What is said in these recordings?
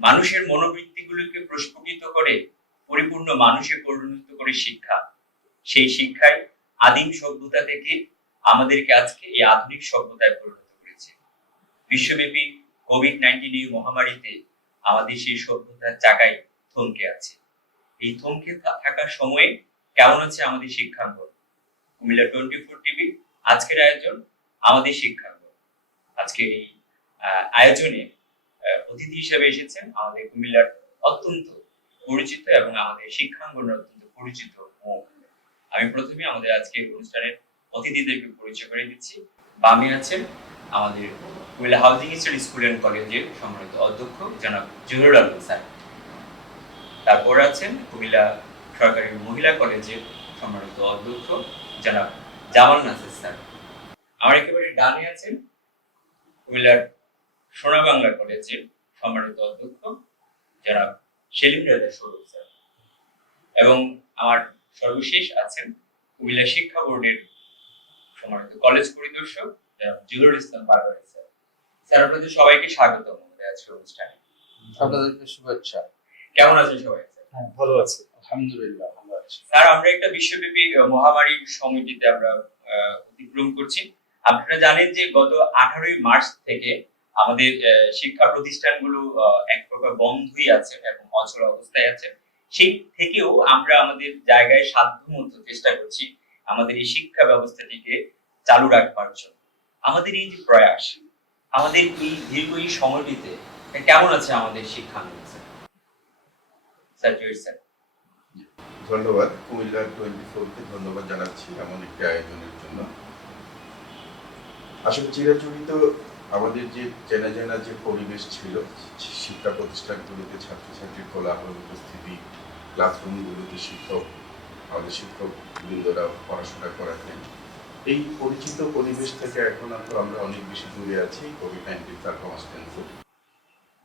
মানুষের মনোবৃত্তিগুলোকে প্রস্ফুটিত করে পরিপূর্ণ মানুষে পরিণত করে শিক্ষা। সেই শিক্ষাই আদিম সভ্যতা থেকে আমাদেরকে আজকে এই আধুনিক সভ্যতায় পরিণত করেছে। বিশ্বব্যাপী কোভিড-19 এই মহামারীতে আমাদের সেই সভ্যতার চাকায় থমকে আছে। এই থমকে থাকার সময়ে কেমন আছে আমাদের শিক্ষাঙ্গন? কুমিল্লা 24 টিভি আজকের আয়োজন আমাদের শিক্ষাঙ্গন। আজকের এই আয়োজনে অতিথি হিসেবে এসেছেন আমাদের কুমিল্লার অত্যন্ত পরিচিত এবং আমাদের শিক্ষাঙ্গনের অত্যন্ত পরিচিত মুখ। আমি প্রথমে আমাদের আজকের অনুষ্ঠানের অতিথিদেরকে পরিচয় করে দিচ্ছি। বামে আছেন আমাদের Comilla housing study school and কলেজের সম্মানিত অধ্যক্ষ জনাব জহুরুল আলম স্যার। তারপর আছেন কুমিল্লা সরকারি মহিলা কলেজের সম্মানিত অধ্যক্ষ জনাব জামাল নাসির স্যার। আমার একেবারে ডানে আছেন কুমিল্লার সোনা বাংলা কলেজের সম্মানিত অধ্যক্ষ জনাব সেলিম রেজা সৌরভ স্যার। এবং আমার সর্বশেষ আছেন কুমিল্লা শিক্ষা বোর্ডের সম্মানিত কলেজ পরিদর্শক জনাব জহুরুল ইসলাম পারভেজ স্যার। স্যার, আপনাদের সবাইকে স্বাগত আমাদের আজকের অনুষ্ঠানে। আপনাদেরকে শুভেচ্ছা। কেমন আছেন সবাই? হ্যাঁ, ভালো আছি, আলহামদুলিল্লাহ ভালো আছি। স্যার, আমরা একটা বিশ্বব্যাপী মহামারীর সময়টিতে আমরা অতিক্রম করছি। আপনারা জানেন যে গত 18ই মার্চ থেকে আমাদের শিক্ষা প্রতিষ্ঠানগুলো এক প্রকার বন্ধই আছে এবং অচল অবস্থায় আছে। সেই থেকেও আমরা আমাদের জায়গায় সাধ্যমতো চেষ্টা করছি আমাদের এই শিক্ষা ব্যবস্থাটিকে চালু রাখবার জন্য। আমাদের এই যে প্রয়াস, আমাদের এই দীর্ঘ এই সময়টিতে কেমন আছে আমাদের শিক্ষাঙ্গন? Sir Zahir sir. ধন্যবাদ। কুমিল্লা 24-কে ধন্যবাদ জানাচ্ছি এমন একটি আয়োজনের জন্য। আসলে চিরাচরিত আমাদের যে চেনা যে পরিবেশ ছিল শিক্ষা প্রতিষ্ঠানগুলোতে ছাত্রছাত্রীর কোলাহল উপস্থিতি, ক্লাসরুমগুলোতে আমাদের শিক্ষক বৃন্দরা পড়াশোনা করাতেন, এই পরিচিত পরিবেশ থেকে এখন আমরা অনেক বেশি দূরে আছি কোভিড-19 সার্কামস্ট্যান্সে।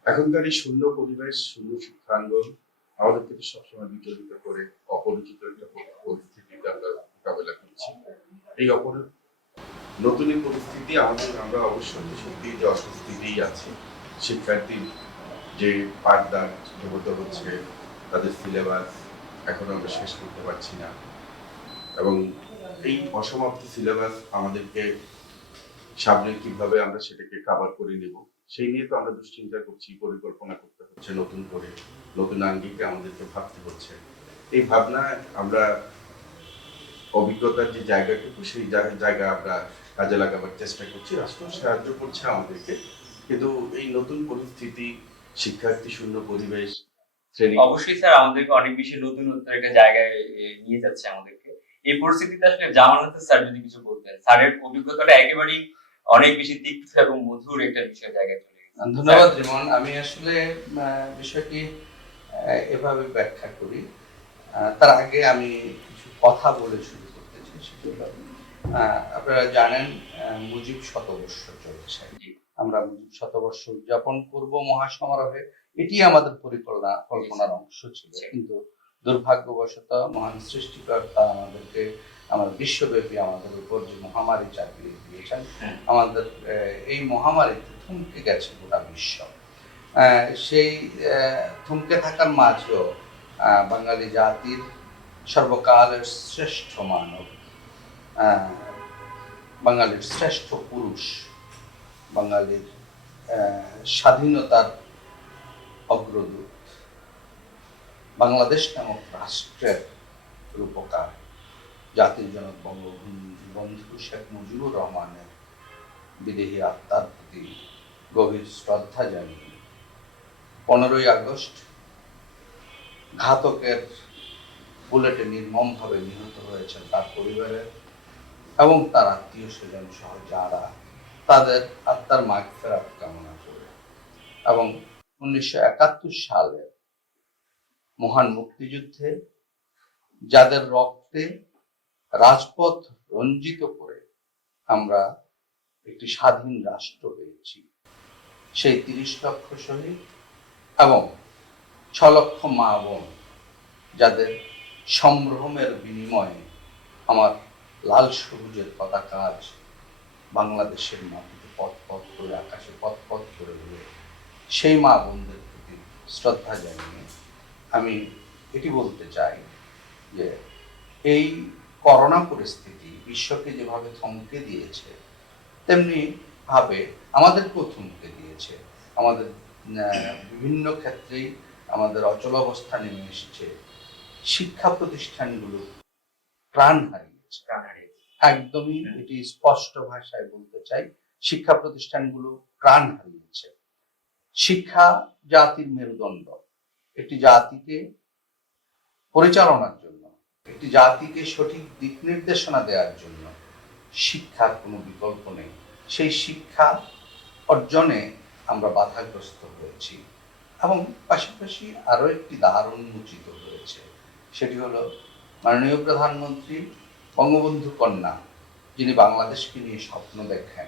এখনকার এই শূন্য পরিবেশ, শূন্য শিক্ষাঙ্গন আমাদেরকে সবসময় বিচলিত করে অপরিচিত একটা পরিস্থিতিতে আমরা মোকাবেলা করছি। এই নতুন পরিস্থিতি আমরা অবশ্যই সত্যি যে অস্বস্তিতেই আছি। শিক্ষার্থীর যে পাঠদান যেমন হচ্ছে, তাদের সিলেবাস এখন আমরা শেষ করতে পারছি না, এবং এই অসমাপ্ত সিলেবাস আমাদেরকে সামনে কিভাবে আমরা সেটাকে কাভার করে নেব সেই নিয়ে তো আমরা দুশ্চিন্তা করছি, পরিকল্পনা করতে হচ্ছে, নতুন করে নতুন আঙ্গিকে আমাদেরকে ভাবতে হচ্ছে। এই ভাবনায় আমরা অভিজ্ঞতার যে জায়গাটুকু সেই জায়গা আমরা কাজে লাগাবার চেষ্টা করছি। রাষ্ট্র সাহায্য করছে আমাদেরকে, কিন্তু এই নতুন পরিস্থিতি, শিক্ষার্থী শূন্য পরিবেশ, অবশ্যই স্যার আমাদেরকে অনেক বেশি নতুনত্বের একটা জায়গায় নিয়ে যাচ্ছে আমাদেরকে। এই পরিস্থিতিতে আসলে জামানত স্যার যদি কিছু বলতেন, স্যারের অভিজ্ঞতাটা একেবারেই অনেক বেশি তিক্ত এবং মধুর একটা বিষয় জায়গায় চলে গেছে। ধন্যবাদ রিমন। আমি আসলে বিষয়টি এভাবে ব্যাখ্যা করি। তার আগে আমি কিছু কথা বলে শুরু করতে চাই। সেগুলো আপনারা জানেন মুজিব শতবর্ষ চলছে। আমরা মুজিব শতবর্ষ উদযাপন করব মহাসমারোহে, এটি আমাদের কল্পনার অংশ ছিল, কিন্তু দুর্ভাগ্যবশত মহান সৃষ্টিকর্তা আমাদের বিশ্বব্যাপী আমাদের উপর যে মহামারী চাপিয়ে দিয়েছেন, আমাদের এই মহামারীতে থমকে গেছে গোটা বিশ্ব। সেই থমকে থাকার মাঝেও বাঙালি জাতির সর্বকালের শ্রেষ্ঠ মানব, বাঙালির শ্রেষ্ঠ পুরুষ, বাঙালির স্বাধীনতার অগ্রদূত, বাংলাদেশ নামক রাষ্ট্রের রূপকার, জাতির জনক বঙ্গবন্ধু শেখ মুজিবুর রহমানের বিদেহী আত্মার প্রতি গভীর শ্রদ্ধা জানিয়ে 15ই আগস্ট ঘাতকের বুলেটে নির্মমভাবে নিহত হয়েছেন তার পরিবারের এবং তার আত্মীয় স্বজন সহ যারা, তাদের আত্মার মাগফিরাত কামনা করে, এবং 1971 সালে মহান মুক্তিযুদ্ধে যাদের রক্তে রাজপথ রঞ্জিত করে আমরা একটি স্বাধীন রাষ্ট্র পেয়েছি, সেই 30 লক্ষ শহীদ এবং 6 লক্ষ মা বোন যাদের সম্ভ্রমের বিনিময়ে আমার লাল সবুজের পতাকা আজ বাংলাদেশের মাটিতে পথ পথ করে, আকাশে পথ পথ করে উড়ে, সেই মা বোনদের প্রতি শ্রদ্ধা জানিয়ে আমি এটি বলতে চাই যে এই করোনা পরিস্থিতি বিশ্বকে যেভাবে থমকে দিয়েছে, তেমনি ভাবে আমাদেরকেও থমকে দিয়েছে। আমাদের বিভিন্ন ক্ষেত্রেই আমাদের অচলাবস্থা নেমে এসেছে। শিক্ষা প্রতিষ্ঠানগুলো প্রাণ হারিয়েছে। একদমই এটি স্পষ্ট ভাষায় বলতে চাই, শিক্ষা প্রতিষ্ঠানগুলো প্রাণ হারিয়েছে। শিক্ষা জাতির মেরুদণ্ড। একটি জাতিকে পরিচালনার জন্য, একটি জাতিকে সঠিক দিক নির্দেশনা দেওয়ার জন্য শিক্ষার কোনো বিকল্প নেই। সেই শিক্ষা অর্জনে আমরা বাধাগ্রস্ত হয়েছি এবং পাশাপাশি আরো একটি দ্বার উন্মোচিত হয়েছে। সেটি হলো মাননীয় প্রধানমন্ত্রী বঙ্গবন্ধু কন্যা, যিনি বাংলাদেশকে নিয়ে স্বপ্ন দেখেন,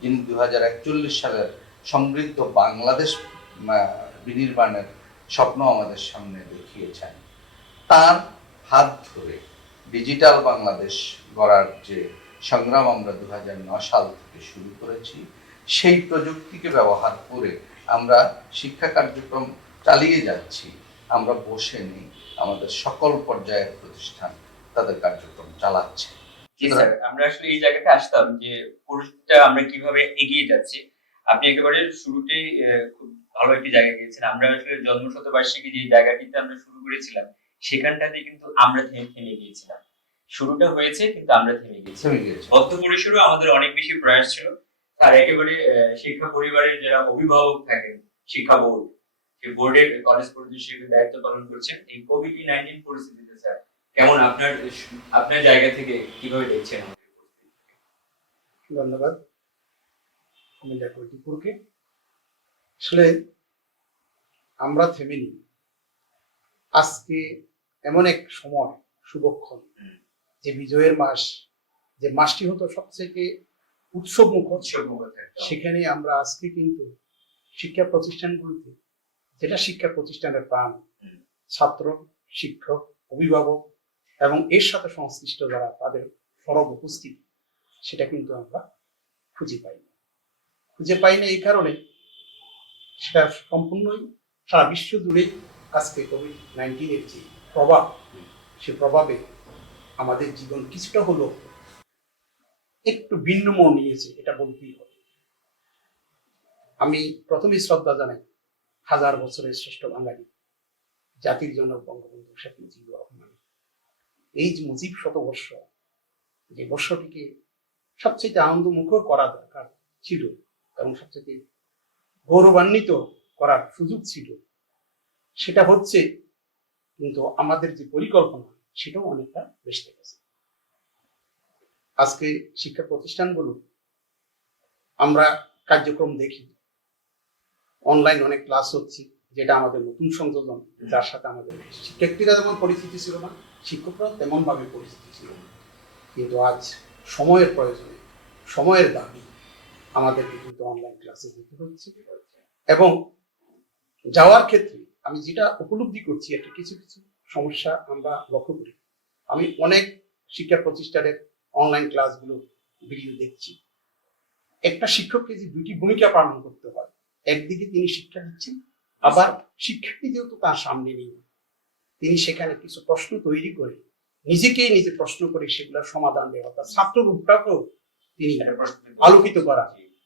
যিনি 2041 সালের সমৃদ্ধ বাংলাদেশ বিনির্মাণের স্বপ্ন আমাদের সামনে দেখিয়েছেন। তার হাত ধরে ডিজিটাল বাংলাদেশ গড়ার যে সংগ্রাম আমরা 2009 সাল থেকে শুরু করেছি, সেই প্রযুক্তিকে ব্যবহার করে আমরা শিক্ষা কার্যক্রম চালিয়ে যাচ্ছি। আমরা বসে নেই, আমাদের সকল পর্যায়ের প্রতিষ্ঠান তাদের কার্যক্রম চালাচ্ছে। জি স্যার, আমরা আসলে এই জায়গাতে আসতাম যে পরিস্থিতিটা আমরা কিভাবে এগিয়ে যাচ্ছি। আপনি একেবারে শুরুতেই খুব ভালো একটি জায়গায় গিয়েছেন। আমরা আসলে জন্মশতবার্ষিকী যে জায়গাটিতে আমরা শুরু করেছিলাম, সেখানটাতে কিন্তু আমরা থেমে গিয়েছিলাম। শুরুটা হয়েছে কিন্তু আমরা থেমে গিয়েছি। বদ্ধ পরিসরে আমাদের অনেক বেশি প্রয়াস ছিল। আর একেবারে শিক্ষা পরিবারের যারা অভিভাবক থাকেন, শিক্ষা বোর্ড, সেই বোর্ডের কলেজ পরিদর্শকের দায়িত্ব পালন করছেন। এই কোভিড-19 পরিস্থিতিতে স্যার কেমন আপনার জায়গা থেকে কিভাবে দেখছেন? ধন্যবাদ কুমিল্লা কবিপুরকে। আসলে আমরা থেমে নি। আজকে এমন এক সময় শুভক্ষণ, যে বিজয়ের মাস, যে মাসটি হতো সবথেকে উৎসব মুখর, সেখানে আমরা আজকে কিন্তু শিক্ষা প্রতিষ্ঠানগুলিতে, যেটা শিক্ষা প্রতিষ্ঠানের প্রাণ, ছাত্র, শিক্ষক, অভিভাবক এবং এর সাথে সংশ্লিষ্ট যারা, তাদের সরব উপস্থিতি, সেটা কিন্তু আমরা খুঁজে পাই না। এই কারণে সেটা সম্পূর্ণই সারা বিশ্ব জুড়ে আজকে কোভিড-19 যে প্রভাব, সে প্রভাবে আমাদের জীবন কিছুটা হলো একটু ভিন্ন মোড় নিয়েছে, এটা বলতেই হবে। আমি প্রথমে শ্রদ্ধা জানাই হাজার বছরের শ্রেষ্ঠ বাঙালি, জাতির জনক বঙ্গবন্ধু শেখ মুজিবুর রহমান। এই যে মুজিব শতবর্ষ, যে বর্ষটিকে সবচেয়ে আনন্দমুখর করা দরকার ছিল এবং সবচেয়ে গৌরবান্বিত করার সুযোগ ছিল, সেটা হচ্ছে, কিন্তু আমাদের যে পরিকল্পনা সেটাও অনেকটা বেশি গেছে। আজকে শিক্ষা প্রতিষ্ঠানগুলো আমরা কার্যক্রম দেখি, অনলাইন অনেক ক্লাস হচ্ছে, যেটা আমাদের নতুন সংযোজন, যার সাথে আমাদের শিক্ষার্থীরা যেমন পরিস্থিতি ছিল না, শিক্ষকরা তেমন ভাবে পরিস্থিতি ছিল না। কিন্তু আজ সময়ের প্রয়োজনে, সময়ের দাবি, আমাদেরকে কিন্তু অনলাইন ক্লাসে যেতে হচ্ছে। এবং যাওয়ার ক্ষেত্রে আমি যেটা উপলব্ধি করছি, একটা কিছু সমস্যা আমরা লক্ষ্য করি। আমি অনেক শিক্ষা প্রতিষ্ঠানের অনলাইন ক্লাসগুলো ভিডিও দেখছি। একটা শিক্ষককে যে দুটি ভূমিকা পালন করতে হয়, একদিকে তিনি শিক্ষা দিচ্ছেন, আবার শিক্ষার্থী যেহেতু তার সামনে নেই, তিনি সেখানে কিছু প্রশ্ন তৈরি করে নিজে প্রশ্ন করে সেগুলোর সমাধান দেওয়া, তার ছাত্র রূপটাকেও তিনি আলোকিত করা।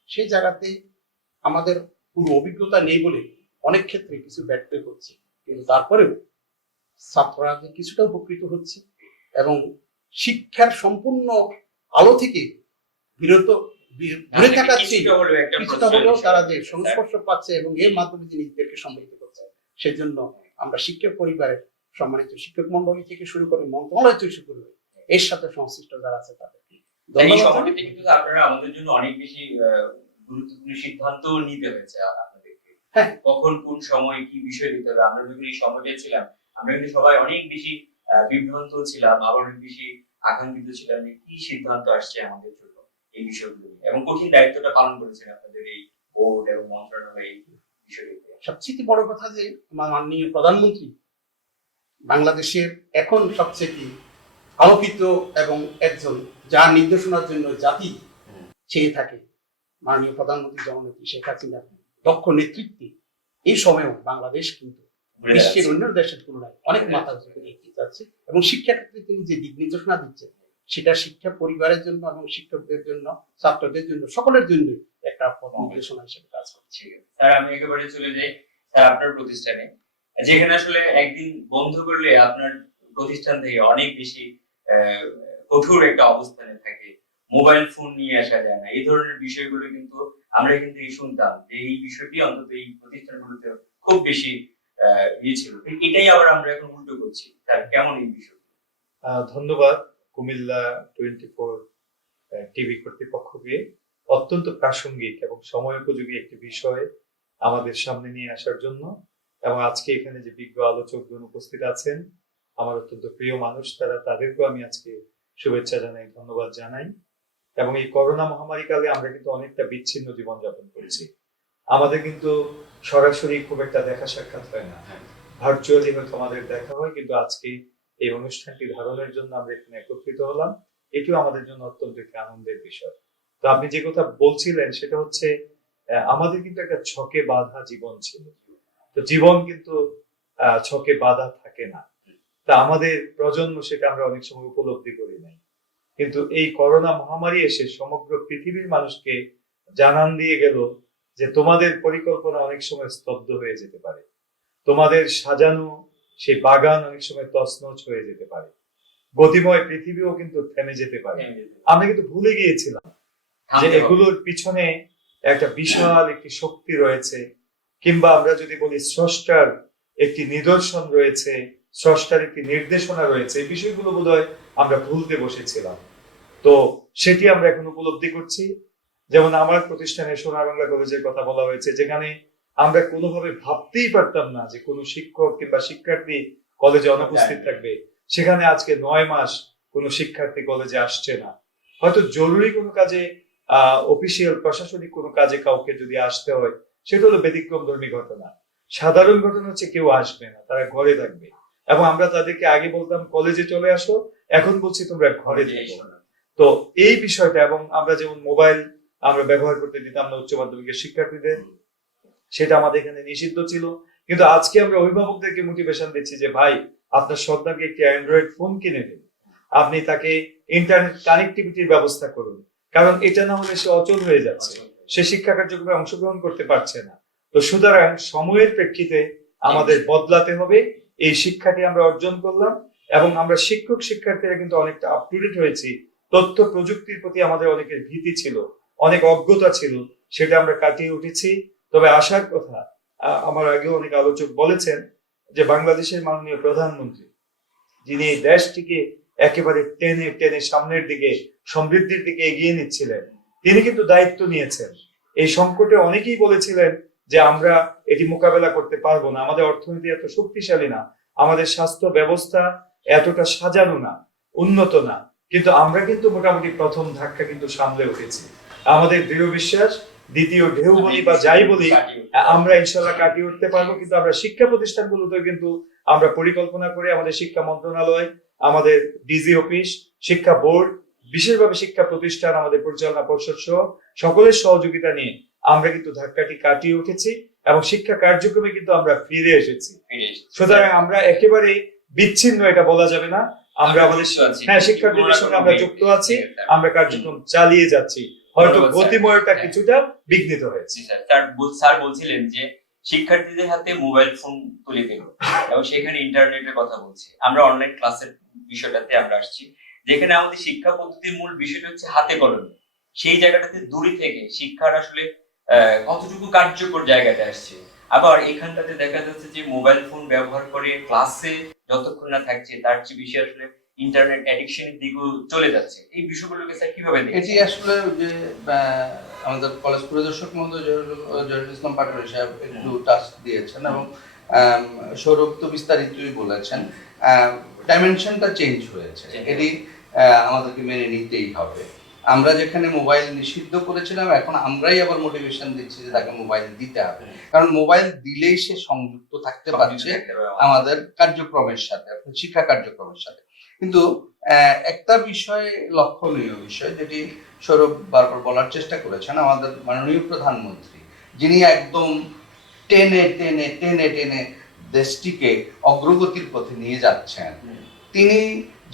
সেই জায়গাতে আমাদের পুরো অভিজ্ঞতা নেই বলে অনেক ক্ষেত্রে কিছু ব্যর্থ হচ্ছে, কিন্তু তারপরেও ছাত্ররা যে কিছুটা উপকৃত হচ্ছে এবং শিক্ষার সম্পূর্ণ আলো থেকে দূরে থাকার কিছুটা হলেও তারা যে সংস্পর্শ পাচ্ছে এবং এর মাধ্যমে যে নিজেদেরকে সমৃদ্ধ করছে। সেজন্য আমরা শিক্ষক পরিবারের সম্মানিত শিক্ষক মন্ডলী থেকে শুরু করে মন্ত্রণালয় থেকে শুরু করে এর সাথে সংশ্লিষ্ট যারা আছে তাদেরকে ধন্যবাদ। কিন্তু আপনারা আমাদের জন্য অনেক বেশি গুরুত্বপূর্ণ সিদ্ধান্ত নিতে হয়েছে আপনাদেরকে। হ্যাঁ, কখন কোন সময় কি বিষয় দিতে হবে। আমরা যখন এই সময়টা ছিলাম, আমরা কিন্তু সবাই অনেক বেশি বিভ্রান্ত ছিলাম, আবার অনেক বেশি আকাঙ্ক্ষিত ছিলাম যে কি সিদ্ধান্ত আসছে আমাদের জন্য এই বিষয়গুলো, এবং কঠিন দায়িত্বটা পালন করেছেন আপনাদের এই বোর্ড এবং মন্ত্রণালয় এই বিষয়টিতে। সবচেয়ে বড় কথা যে মাননীয় প্রধানমন্ত্রী বাংলাদেশের এখন সবচেয়ে আলোকিত এবং একজন যার নির্দেশনার জন্য জাতি চেয়ে থাকে, মাননীয় প্রধানমন্ত্রী জননেত্রী শেখ হাসিনার দক্ষ নেতৃত্বে এই সময়েও বাংলাদেশ কিন্তু ঘুরে বিশ্বের দাঁড়াচ্ছে। অন্য দেশের তুলনায় অনেক মাথা উঁচু করে এগিয়ে যাচ্ছে এবং শিক্ষা ক্ষেত্রে তিনি যে দিক নির্দেশনা দিচ্ছেন সেটা শিক্ষা পরিবারের জন্য এবং শিক্ষকদের জন্য, ছাত্রদের জন্য, সকলের জন্য একটা পথ নির্দেশনা হিসেবে কাজ করছে। ঠিক আছে। স্যার আমি একেবারে চলে যাই স্যার আপনার প্রতিষ্ঠানে, যেখানে আসলে একদিন বন্ধ করলে আপনার প্রতিষ্ঠান থেকে অনেক বেশি আহ, কঠোর একটা অবস্থানে থাকে, মোবাইল ফোন নিয়ে আসা যায় না, এই ধরনের বিষয়গুলো কিন্তু আমরা কিন্তু শুনতাম যে এই বিষয়টি অন্তত এই প্রতিষ্ঠানগুলোতে খুব বেশি ইয়ে ছিল। এটাই আবার আমরা এখন উল্টো করছি। স্যার কেমন এই বিষয়? ধন্যবাদ কুমিল্লা 24 টিভি কর্তৃপক্ষকে অত্যন্ত প্রাসঙ্গিক এবং সময়োপযোগী একটি বিষয় আমাদের সামনে নিয়ে আসার জন্য, এবং আজকে এখানে যে বিজ্ঞ আলোচকগণ উপস্থিত আছেন আমার অত্যন্ত প্রিয় মানুষ, তাদেরকেও আমি আজকে শুভেচ্ছা জানাই, ধন্যবাদ জানাই। এবং এই করোনা মহামারী কালে আমরা কিন্তু অনেকটা বিচ্ছিন্ন জীবনযাপন করছি, আমাদের কিন্তু সরাসরি খুব একটা দেখা সাক্ষাৎ হয় না, ভার্চুয়ালি হয়তো আমাদের দেখা হয়, কিন্তু আজকে এই অনুষ্ঠানটি ধারণের জন্য আমরা এখানে একত্রিত হলাম, এটিও আমাদের জন্য অত্যন্ত একটি আনন্দের বিষয়। তো আপনি যে কথা বলছিলেন সেটা হচ্ছে আমাদের কিন্তু একটা ছকে বাঁধা জীবন ছিল, তো জীবন কিন্তু ছকে বাঁধা থাকে না, তা আমাদের প্রজন্ম সেটা আমরা অনেক সময় উপলব্ধি করি নাই। কিন্তু এই করোনা মহামারী এসে সমগ্র পৃথিবীর মানুষকে জানান দিয়ে গেল যে তোমাদের পরিকল্পনা অনেক সময় স্তব্ধ হয়ে যেতে পারে, তোমাদের সাজানো সেই বাগান অনেক সময় তছনছ হয়ে যেতে পারে, গতিময় পৃথিবীও কিন্তু থেমে যেতে পারে। আমরা কিন্তু ভুলে গিয়েছিলাম যে এগুলোর পিছনে একটা বিশাল একটি শক্তি রয়েছে, কিংবা আমরা যদি বলি স্রষ্টার একটি নিদর্শন রয়েছে, স্রষ্টার একটি নির্দেশনা রয়েছে, এই বিষয়গুলো বোধহয় আমরা ভুলতে বসেছিলাম। তো সেটি আমরা এখন উপলব্ধি করছি। যেমন আমার প্রতিষ্ঠানে সোনার বাংলা কলেজের কথা বলা হয়েছে, যেখানে আমরা কোনোভাবে ভাবতেই পারতাম না যে কোনো শিক্ষক কিংবা শিক্ষার্থী কলেজে অনুপস্থিত থাকবে, সেখানে আজকে 9 মাস কোনো শিক্ষার্থী কলেজে আসছে না। হয়তো জরুরি কোনো কাজে অফিসিয়াল প্রশাসনিক কোনো কাজে কাউকে যদি আসতে হয় সেটা হলো ব্যতিক্রম ধর্মী ঘটনা, সাধারণ ঘটনা হচ্ছে কেউ আসবে না, তারা ঘরে থাকবে। এবং আমরা তাদেরকে আগে বলতাম কলেজে চলে আসো, এখন বলছি তোমরা ঘরে থাকো। তো এই বিষয়টা, এবং আমরা যেমন মোবাইল আমরা ব্যবহার করতে দিতাম না উচ্চ মাধ্যমিকের শিক্ষার্থীদের, সেটা আমাদের এখানে নিষিদ্ধ ছিল। কিন্তু আজকে আমরা অভিভাবকদেরকে মোটিভেশন দিচ্ছি যে ভাই আপনার সন্তানকে একটি অ্যান্ড্রয়েড ফোন কিনে দিন, আপনি তাকে ইন্টারনেট কানেক্টিভিটির ব্যবস্থা করুন, কারণ এটা না হলে সে অচল হয়ে যাচ্ছে, সে শিক্ষা কার্যক্রমে অংশগ্রহণ করতে পারছে না। তো সুতরাং সময়ের প্রেক্ষিতে আমাদের বদলাতে হবে, এই শিক্ষাটি আমরা অর্জন করলাম এবং আমরা শিক্ষক শিক্ষার্থীরা কিন্তু অনেকটা আপ টু ডেট হয়েছি। তথ্য প্রযুক্তির প্রতি আমাদের অনেকের ভীতি ছিল, অনেক অজ্ঞতা ছিল, সেটা আমরা কাটিয়ে উঠেছি। তবে আসার কথা, আমার আগে অনেক আলোচক বলেছেন যে বাংলাদেশের মাননীয় প্রধানমন্ত্রী, যিনি এই দেশটিকে একেবারে টেনে টেনে সামনের দিকে সমৃদ্ধির দিকে এগিয়ে নিচ্ছিলেন, তিনি কিন্তু দায়িত্ব নিয়েছেন। এই সংকটে অনেকেই বলেছিলেন যে আমরা এটি মোকাবেলা করতে পারবো না, আমাদের অর্থনীতি এত শক্তিশালী না, আমাদের স্বাস্থ্য ব্যবস্থা এতটা সাজানো না, উন্নত না, কিন্তু আমরা কিন্তু মোটামুটি প্রথম ধাক্কা কিন্তু সামলে উঠেছি। আমাদের দৃঢ় বিশ্বাস দ্বিতীয় ঢেউ বলি বা যাই বলি আমরা ইনশাল্লাহ কাটিয়ে উঠতে পারবো। কিন্তু আমরা শিক্ষা প্রতিষ্ঠানগুলোতে কিন্তু আমরা পরিকল্পনা করে আমাদের শিক্ষা মন্ত্রণালয়, আমাদের ডিজি অফিস, শিক্ষা বোর্ড, বিশেষভাবে শিক্ষা প্রতিষ্ঠান, আমাদের পরিচালনা পর্ষদ সহ সকলের সহযোগিতা নিয়ে আমরা কিন্তু ধাক্কাটি কাটিয়ে উঠেছি এবং শিক্ষা কার্যক্রমে কিন্তু আমরা ফিরে এসেছি। সুতরাং আমরা একেবারে বিচ্ছিন্ন এটা বলা যাবে না, আমরা আমাদের শিক্ষার্থীদের সঙ্গে আমরা যুক্ত আছি, আমরা কার্যক্রম চালিয়ে যাচ্ছি, হয়তো গতিময়টা কিছুটা বিঘ্নিত হয়েছে। স্যার বলছিলেন যে শিক্ষার্থীদের হাতে মোবাইল ফোন তুলে দিল এবং সেখানে ইন্টারনেটের কথা বলছি, আমরা অনলাইন ক্লাসের বিষয়টাতে আমরা আসছি, যেখানে আমাদের শিক্ষা পদ্ধতির মূল বিষয়টা হচ্ছে হাতে কলমে। সেই জায়গাটাতে দূরে থেকে শিক্ষার আসলে কতটুকু কার্যকর জায়গাতে আসছে। আবার এখানটাতে দেখা যাচ্ছে যে মোবাইল ফোন ব্যবহার করে ক্লাসে যতক্ষণ না থাকছে তার চেয়ে বেশি আসলে ইন্টারনেট অ্যাডিকশনের দিকেও চলে যাচ্ছে। এই বিষয়গুলোকে স্যার কিভাবে দেখেন? এটি আসলে যে আমাদের কলেজ পরিদর্শক মহোদয় জহিরুল ইসলাম পাটোয়ারি সাহেব একটু টাস্ক দিয়েছেন এবং সৌরভ তো বিস্তারিতই বলেছেন, ডাইমেনশনটা চেঞ্জ হয়েছে, এটি আমাদেরকে মেনে নিতেই হবে। আমরা যেখানে মোবাইল নিষিদ্ধ করেছিলাম, এখন আমরাই আবার মোটিভেশন দিচ্ছি যে তাকে মোবাইল দিতে হবে, কারণ মোবাইল দিলেই সে সংযুক্ত থাকতে পারছে আমাদের কার্যক্রমের সাথে, শিক্ষা কার্যক্রমের সাথে। কিন্তু একটা বিষয়, লক্ষণীয় বিষয় যেটি সৌরভ বারবার বলার চেষ্টা করেছেন, আমাদের মাননীয় প্রধানমন্ত্রী যিনি একদম টেনে টেনে টেনে টেনে দেশটিকে অগ্রগতির পথে নিয়ে যাচ্ছেন। তিনি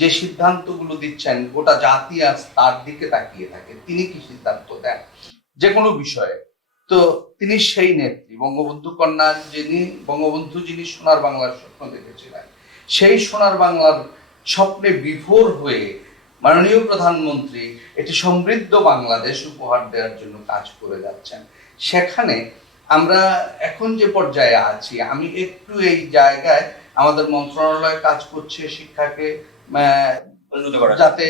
যে সিদ্ধান্তগুলো দিচ্ছেন গোটা জাতি আজ তার দিকে তাকিয়ে থাকে। তিনি কি সিদ্ধান্ত দেন যে কোনো বিষয়ে, তো তিনি সেই নেত্রী। বঙ্গবন্ধু কন্যা যিনি সোনার বাংলার স্বপ্ন দেখেছিলেন, সেই সোনার বাংলার স্বপ্নে বিভোর হয়ে মাননীয় প্রধানমন্ত্রী একটি সমৃদ্ধ বাংলাদেশ উপহার দেওয়ার জন্য কাজ করে যাচ্ছেন। সেখানে আমরা এখন যে পর্যায়ে আছি, আমি একটু এই জায়গায় আমাদের মন্ত্রণালয় কাজ করছে শিক্ষাকে যাতে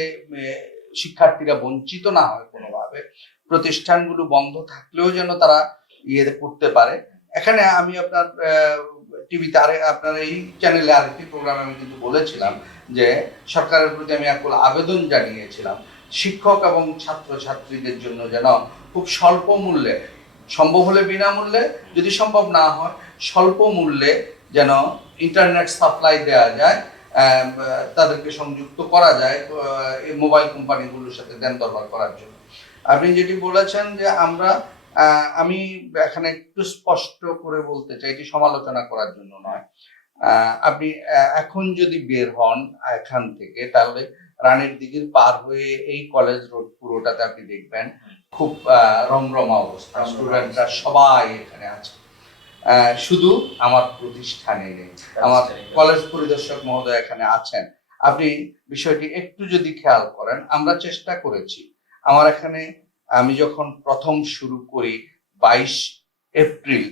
শিক্ষার্থীরা বঞ্চিত না হয় কোনোভাবে, প্রতিষ্ঠানগুলো বন্ধ থাকলেও যেন তারা করতে পারে। এখানে আমি আপনার টিভিতে আপনার এই চ্যানেলে আরেকটি প্রোগ্রামে আমি কিন্তু বলেছিলাম যে সরকারের প্রতি আমি একটি আবেদন জানিয়েছিলাম শিক্ষক এবং ছাত্রছাত্রীদের জন্য যেন খুব স্বল্প মূল্যে, সম্ভব হলে বিনামূল্যে, যদি সম্ভব না হয় স্বল্প মূল্যে যেন ইন্টারনেট সাপ্লাই দেওয়া যায়, তাদেরকে সংযুক্ত করা যায় মোবাইল কোম্পানিগুলোর সাথে দেন দরবার করার জন্য। আপনি যেটি বলেছেন যে আমি এখানে একটু স্পষ্ট করে বলতে চাই, এটি সমালোচনা করার জন্য নয়। আপনি এখন যদি বের হন এখান থেকে, তাহলে রানীর দিঘির পার হয়ে এই কলেজ রোড পুরোটাতে আপনি দেখবেন খুব রমরমা অবস্থা, স্টুডেন্টরা সবাই এখানে আছে। শুধু আমার প্রতিষ্ঠানে নেই, আমার কলেজ পরিদর্শক মহোদয় এখানে আছেন। আপনি বিষয়টি একটু যদি খেয়াল করেন, আমরা চেষ্টা করেছি। আমার এখানে আমি যখন প্রথম শুরু করি 22 এপ্রিল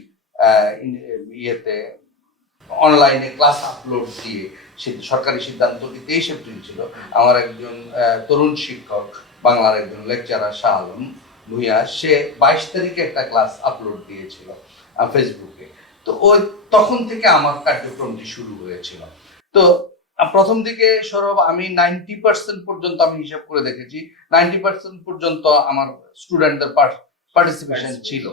অনলাইনে ক্লাস আপলোড দিয়ে, সরকারি সিদ্ধান্তটি 23 এপ্রিল ছিল। আমার একজন তরুণ শিক্ষক, বাংলার একজন লেকচারার শাহ আলম ভুইয়া, সে 22 তারিখে একটা ক্লাস আপলোড দিয়েছিল ফেসবুকে। তো তখন থেকে আমার কার্যক্রমটি শুরু হয়েছিল। তো প্রথম দিকে সৌরভ আমি 90% পর্যন্ত আমি হিসাব করে দেখেছি, 90% পর্যন্ত আমার স্টুডেন্টদের পার্টিসিপেশন ছিল।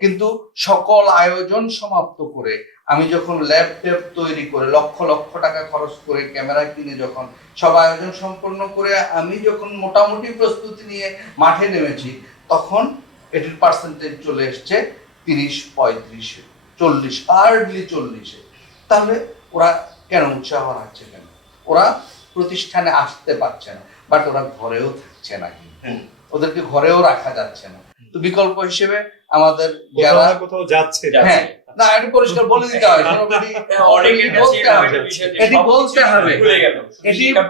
কিন্তু সকল আয়োজন সমাপ্ত করে আমি যখন ল্যাপটপ তৈরি করে লক্ষ লক্ষ টাকা খরচ করে ক্যামেরা কিনে যখন সব আয়োজন সম্পন্ন করে আমি যখন মোটামুটি প্রস্তুতি নিয়ে মাঠে নেমেছি, তখন এটির পার্সেন্টেজ চলে এসছে 30, 35, 40, হার্ডলি 40-এ। তাহলে ওরা কেন উৎসাহ হারাচ্ছে কেন? ওরা প্রতিষ্ঠানে আসতে পারছে না, বাট ওরা ঘরেও থাকছে না, ওদেরকে ঘরেও রাখা যাচ্ছে না। তো বিকল্প হিসেবে আমাদের যারা কোথাও যাচ্ছে, হ্যাঁ, না একটু পরিষ্কার বলে দিতে হবে, এটি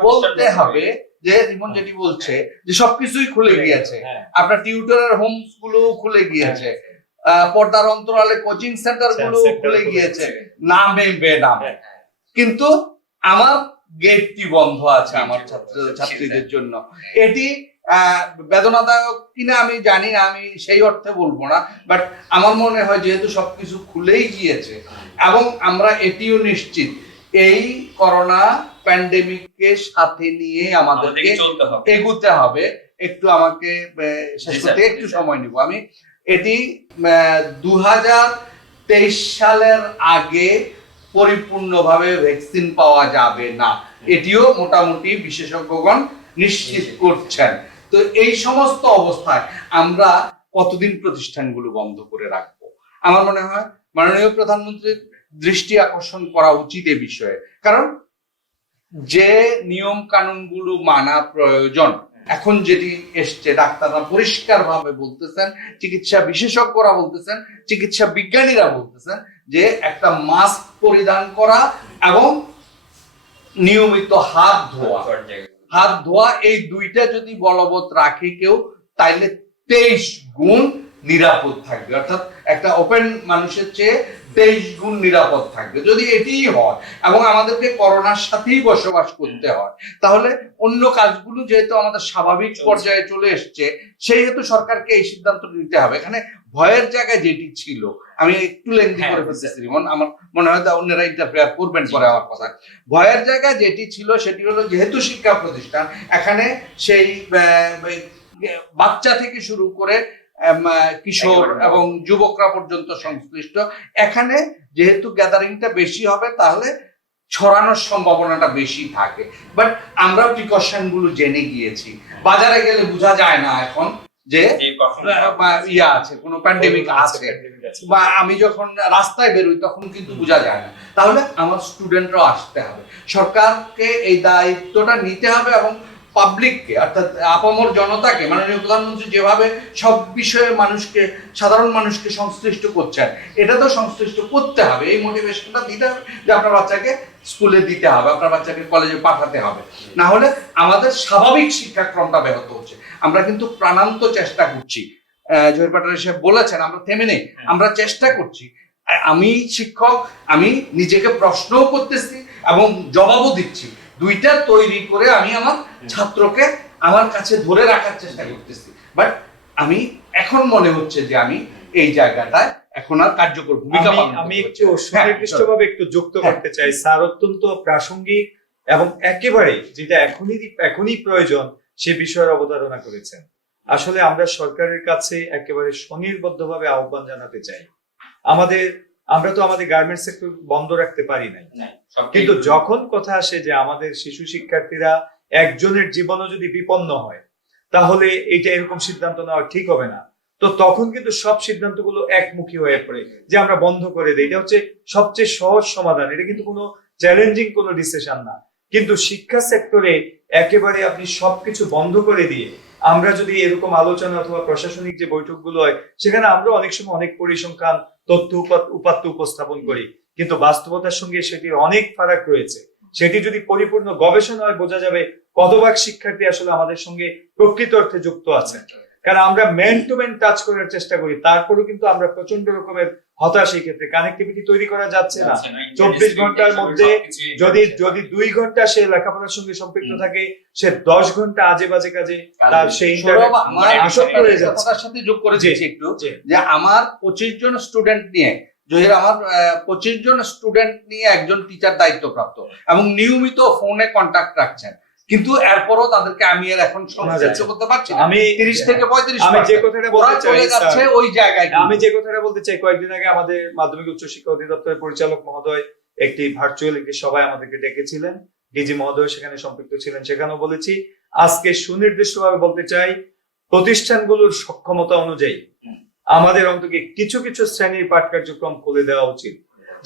বলতে হবে যে রিমন যেটি বলছে যে সবকিছুই খুলে গিয়েছে, আপনার টিউটরের হোমস গুলো খুলে গিয়েছে, পর্দার অন্তরালে কোচিং সেন্টার গুলো খুলে গিয়েছে নামে বেনাম, কিন্তু আমার গেটটি বন্ধ আছে আমার ছাত্রীদের জন্য। এটি বেদনাদায়ক কিনা আমি জানি না, আমি সেই অর্থে বলবো না, বাট আমার মনে হয় যেহেতু সবকিছু খুলেই গিয়েছে এবং আমরা এটিও নিশ্চিত এই করোনা প্যান্ডেমিককে সাথে নিয়ে আমাদেরকে এগুতে হবে। একটু আমাকে শেষ করতে একটু সময় নিব। আমি এটি 2023 সালের আগে পরিপূর্ণভাবে ভ্যাকসিন পাওয়া যাবে না, এটিও মোটামুটি বিশেষজ্ঞগণ নিশ্চিত করছেন। তো এই সমস্ত অবস্থায় আমরা কতদিন প্রতিষ্ঠানগুলো বন্ধ করে রাখবো? আমার মনে হয় মাননীয় প্রধানমন্ত্রীর দৃষ্টি আকর্ষণ করা উচিত এ বিষয়ে, কারণ যে নিয়ম কানুনগুলো মানা প্রয়োজন, এখন যেটি এসছে, ডাক্তাররা পরিষ্কার ভাবে বলতেছেন, চিকিৎসা বিশেষজ্ঞরা বলতেছেন, চিকিৎসা বিজ্ঞানীরা বলতেছেন যে একটা মাস্ক পরিধান করা এবং নিয়মিত হাত ধোয়া এই দুইটা যদি বলবৎ রাখে কেউ, তাইলে 23 গুণ নিরাপদ থাকবে। অর্থাৎ একটা ওপেন মানুষের চেয়ে 23 গুণ নিরাপদ থাকবে যদি এটিই হয়, এবং আমাদেরকে করোনার সাথেই বসবাস করতে হয়, তাহলে অন্য কাজগুলো যেহেতু আমাদের স্বাভাবিক পর্যায়ে চলে এসছে, সেই হেতু সরকারকে এই সিদ্ধান্ত নিতে হবে। এখানে ভয়ের জায়গায় যেটি ছিল, আমি একটু লেন্দি করে ফেলতেছি রিমন, আমার মনে হয় অন্যরা ইন্টারফেয়ার করবেন পরে আমার কথা। ভয়ের জায়গা যেটি ছিল সেটি হলো যেহেতু শিক্ষা প্রতিষ্ঠান, এখানে সেই বাচ্চা থেকে শুরু করে কিশোর এবং যুবকরা পর্যন্ত সংশ্লিষ্ট, এখানে যেহেতু গ্যাদারিংটা বেশি হবে তাহলে ছড়ানোর সম্ভাবনাটা বেশি থাকে। বাট আমরা প্রিকশন গুলো জেনে গিয়েছি, বাজারে গেলে বোঝা যায় না এখন যে যে কখন ইয়া আছে, কোনো প্যান্ডেমিক আছে, pandemic আছে। বা আমি যখন রাস্তায় বেরোই তখন কিন্তু বোঝা যায় না। তাহলে আমার স্টুডেন্টরাও আসতে হবে, সরকারকে এই দায়িত্বটা নিতে হবে এবং পাবলিককে অর্থাৎ আপামর জনতাকে মাননীয় প্রধানমন্ত্রী যেভাবে সব বিষয়ে মানুষকে, সাধারণ মানুষকে সংশ্লিষ্ট করছেন, এটা তো সংশ্লিষ্ট করতে হবে, এই মোটিভেশনটা দিতে হবে যে আপনার বাচ্চাকে স্কুলে দিতে হবে, আপনার বাচ্চাকে কলেজে পাঠাতে হবে। না হলে আমাদের স্বাভাবিক শিক্ষাক্রমটা ব্যাহত হচ্ছে। আমরা কিন্তু প্রাণান্ত চেষ্টা করছি, জহির পাটোয়ারি সাহেব বলেছেন আমরা থেমে নেই, আমরা চেষ্টা করছি। আমি শিক্ষক, আমি নিজেকে প্রশ্নও করতেছি এবং জবাবও দিচ্ছি, দুইটা তৈরি করে আমি আমার ছাত্রকে আমার কাছে ধরে রাখার চেষ্টা করতেছি। বাট আমি এখন মনে হচ্ছে যে আমি এই জায়গাটায় এখন আর কার্যকর ভূমিকা পালন আমি করতে একটু পারছি। হ্যাঁ, সুনির্দিষ্টভাবে একটু যুক্ত করতে চাই। স্যার অত্যন্ত প্রাসঙ্গিক এবং একেবারে যেটা এখনই প্রয়োজন সে বিষয়ের অবতারণা করেছেন। আসলে আমরা সরকারের কাছে একেবারে স্বনির্বদ্ধভাবে আহ্বান জানাতে চাই। আমরা তো আমাদের গার্মেন্টস সেক্টর বন্ধ রাখতে পারি নাই, কিন্তু যখন কথা আসে যে আমাদের শিশু শিক্ষার্থীরা একজনের জীবনও যদি বিপন্ন হয় তাহলে এটা এরকম সিদ্ধান্ত নেওয়া ঠিক হবে না। তো তখন কিন্তু সব সিদ্ধান্তগুলো একমুখী হয়ে পড়ে যে আমরা বন্ধ করে দিই। এটা হচ্ছে সবচেয়ে সহজ সমাধান, এটা কিন্তু কোনো চ্যালেঞ্জিং কোনো ডিসিশন না। কিন্তু শিক্ষা সেক্টরে একেবারে আপনি সবকিছু বন্ধ করে দিয়ে আমরা যদি এরকম আলোচনা অথবা প্রশাসনিক যে বৈঠকগুলো হয় সেখানে আমরা অনেক সময় অনেক পরিসংখ্যান, তথ্য উপাত্ত উপস্থাপন করি, কিন্তু বাস্তবতার সঙ্গে সেটির অনেক ফারাক রয়েছে। সেটি যদি পরিপূর্ণ গবেষণা হয় বোঝা যাবে কতভাগ শিক্ষার্থী আসলে আমাদের সঙ্গে প্রকৃত অর্থে যুক্ত আছে। কারণ আমরা ম্যান টু ম্যান টাচ করার চেষ্টা করি, তারপরেও কিন্তু আমরা প্রচন্ড রকমের হতাশ। এই ক্ষেত্রে কানেক্টিভিটি তৈরি করা যাচ্ছে না। 24 ঘন্টার মধ্যে যদি 2 ঘন্টা সে লেখাপড়ার সঙ্গে সম্পৃক্ত থাকে, সে 10 ঘন্টা আজে বাজে কাজে তার সেই সৌরভ, আমার আসক্ত হয়ে যাচ্ছে। কথার সাথে যোগ করে দিচ্ছি একটু, যে আমার 25 জন স্টুডেন্ট নিয়ে, জহির, আমার 25 জন স্টুডেন্ট নিয়ে একজন টিচার দায়িত্বপ্রাপ্ত এবং নিয়মিত ফোনে কন্টাক্ট রাখছেন, কিন্তু এরপরও তাদেরকে আমি আর এখন সংশ্লিষ্ট করতে পারছি না। আমি 30 থেকে 35 আমি যে কথাটা বলতে চাই চলে যাচ্ছে ওই জায়গায়। আমি যে কথাটা বলতে চাই, কয়েকদিন আগে আমাদের মাধ্যমিক উচ্চ শিক্ষা অধিদপ্তরের পরিচালক মহোদয় একটি ভার্চুয়াল একটি সভায় আমাদেরকে ডেকেছিলেন, ডিজি মহোদয় সেখানে সম্পৃক্ত ছিলেন। সেখানেও বলেছি, আজকে সুনির্দিষ্টভাবে বলতে চাই, প্রতিষ্ঠানগুলোর সক্ষমতা অনুযায়ী আমাদের অন্তত কিছু কিছু শ্রেণীর পাঠ কার্যক্রম খুলে দেওয়া উচিত।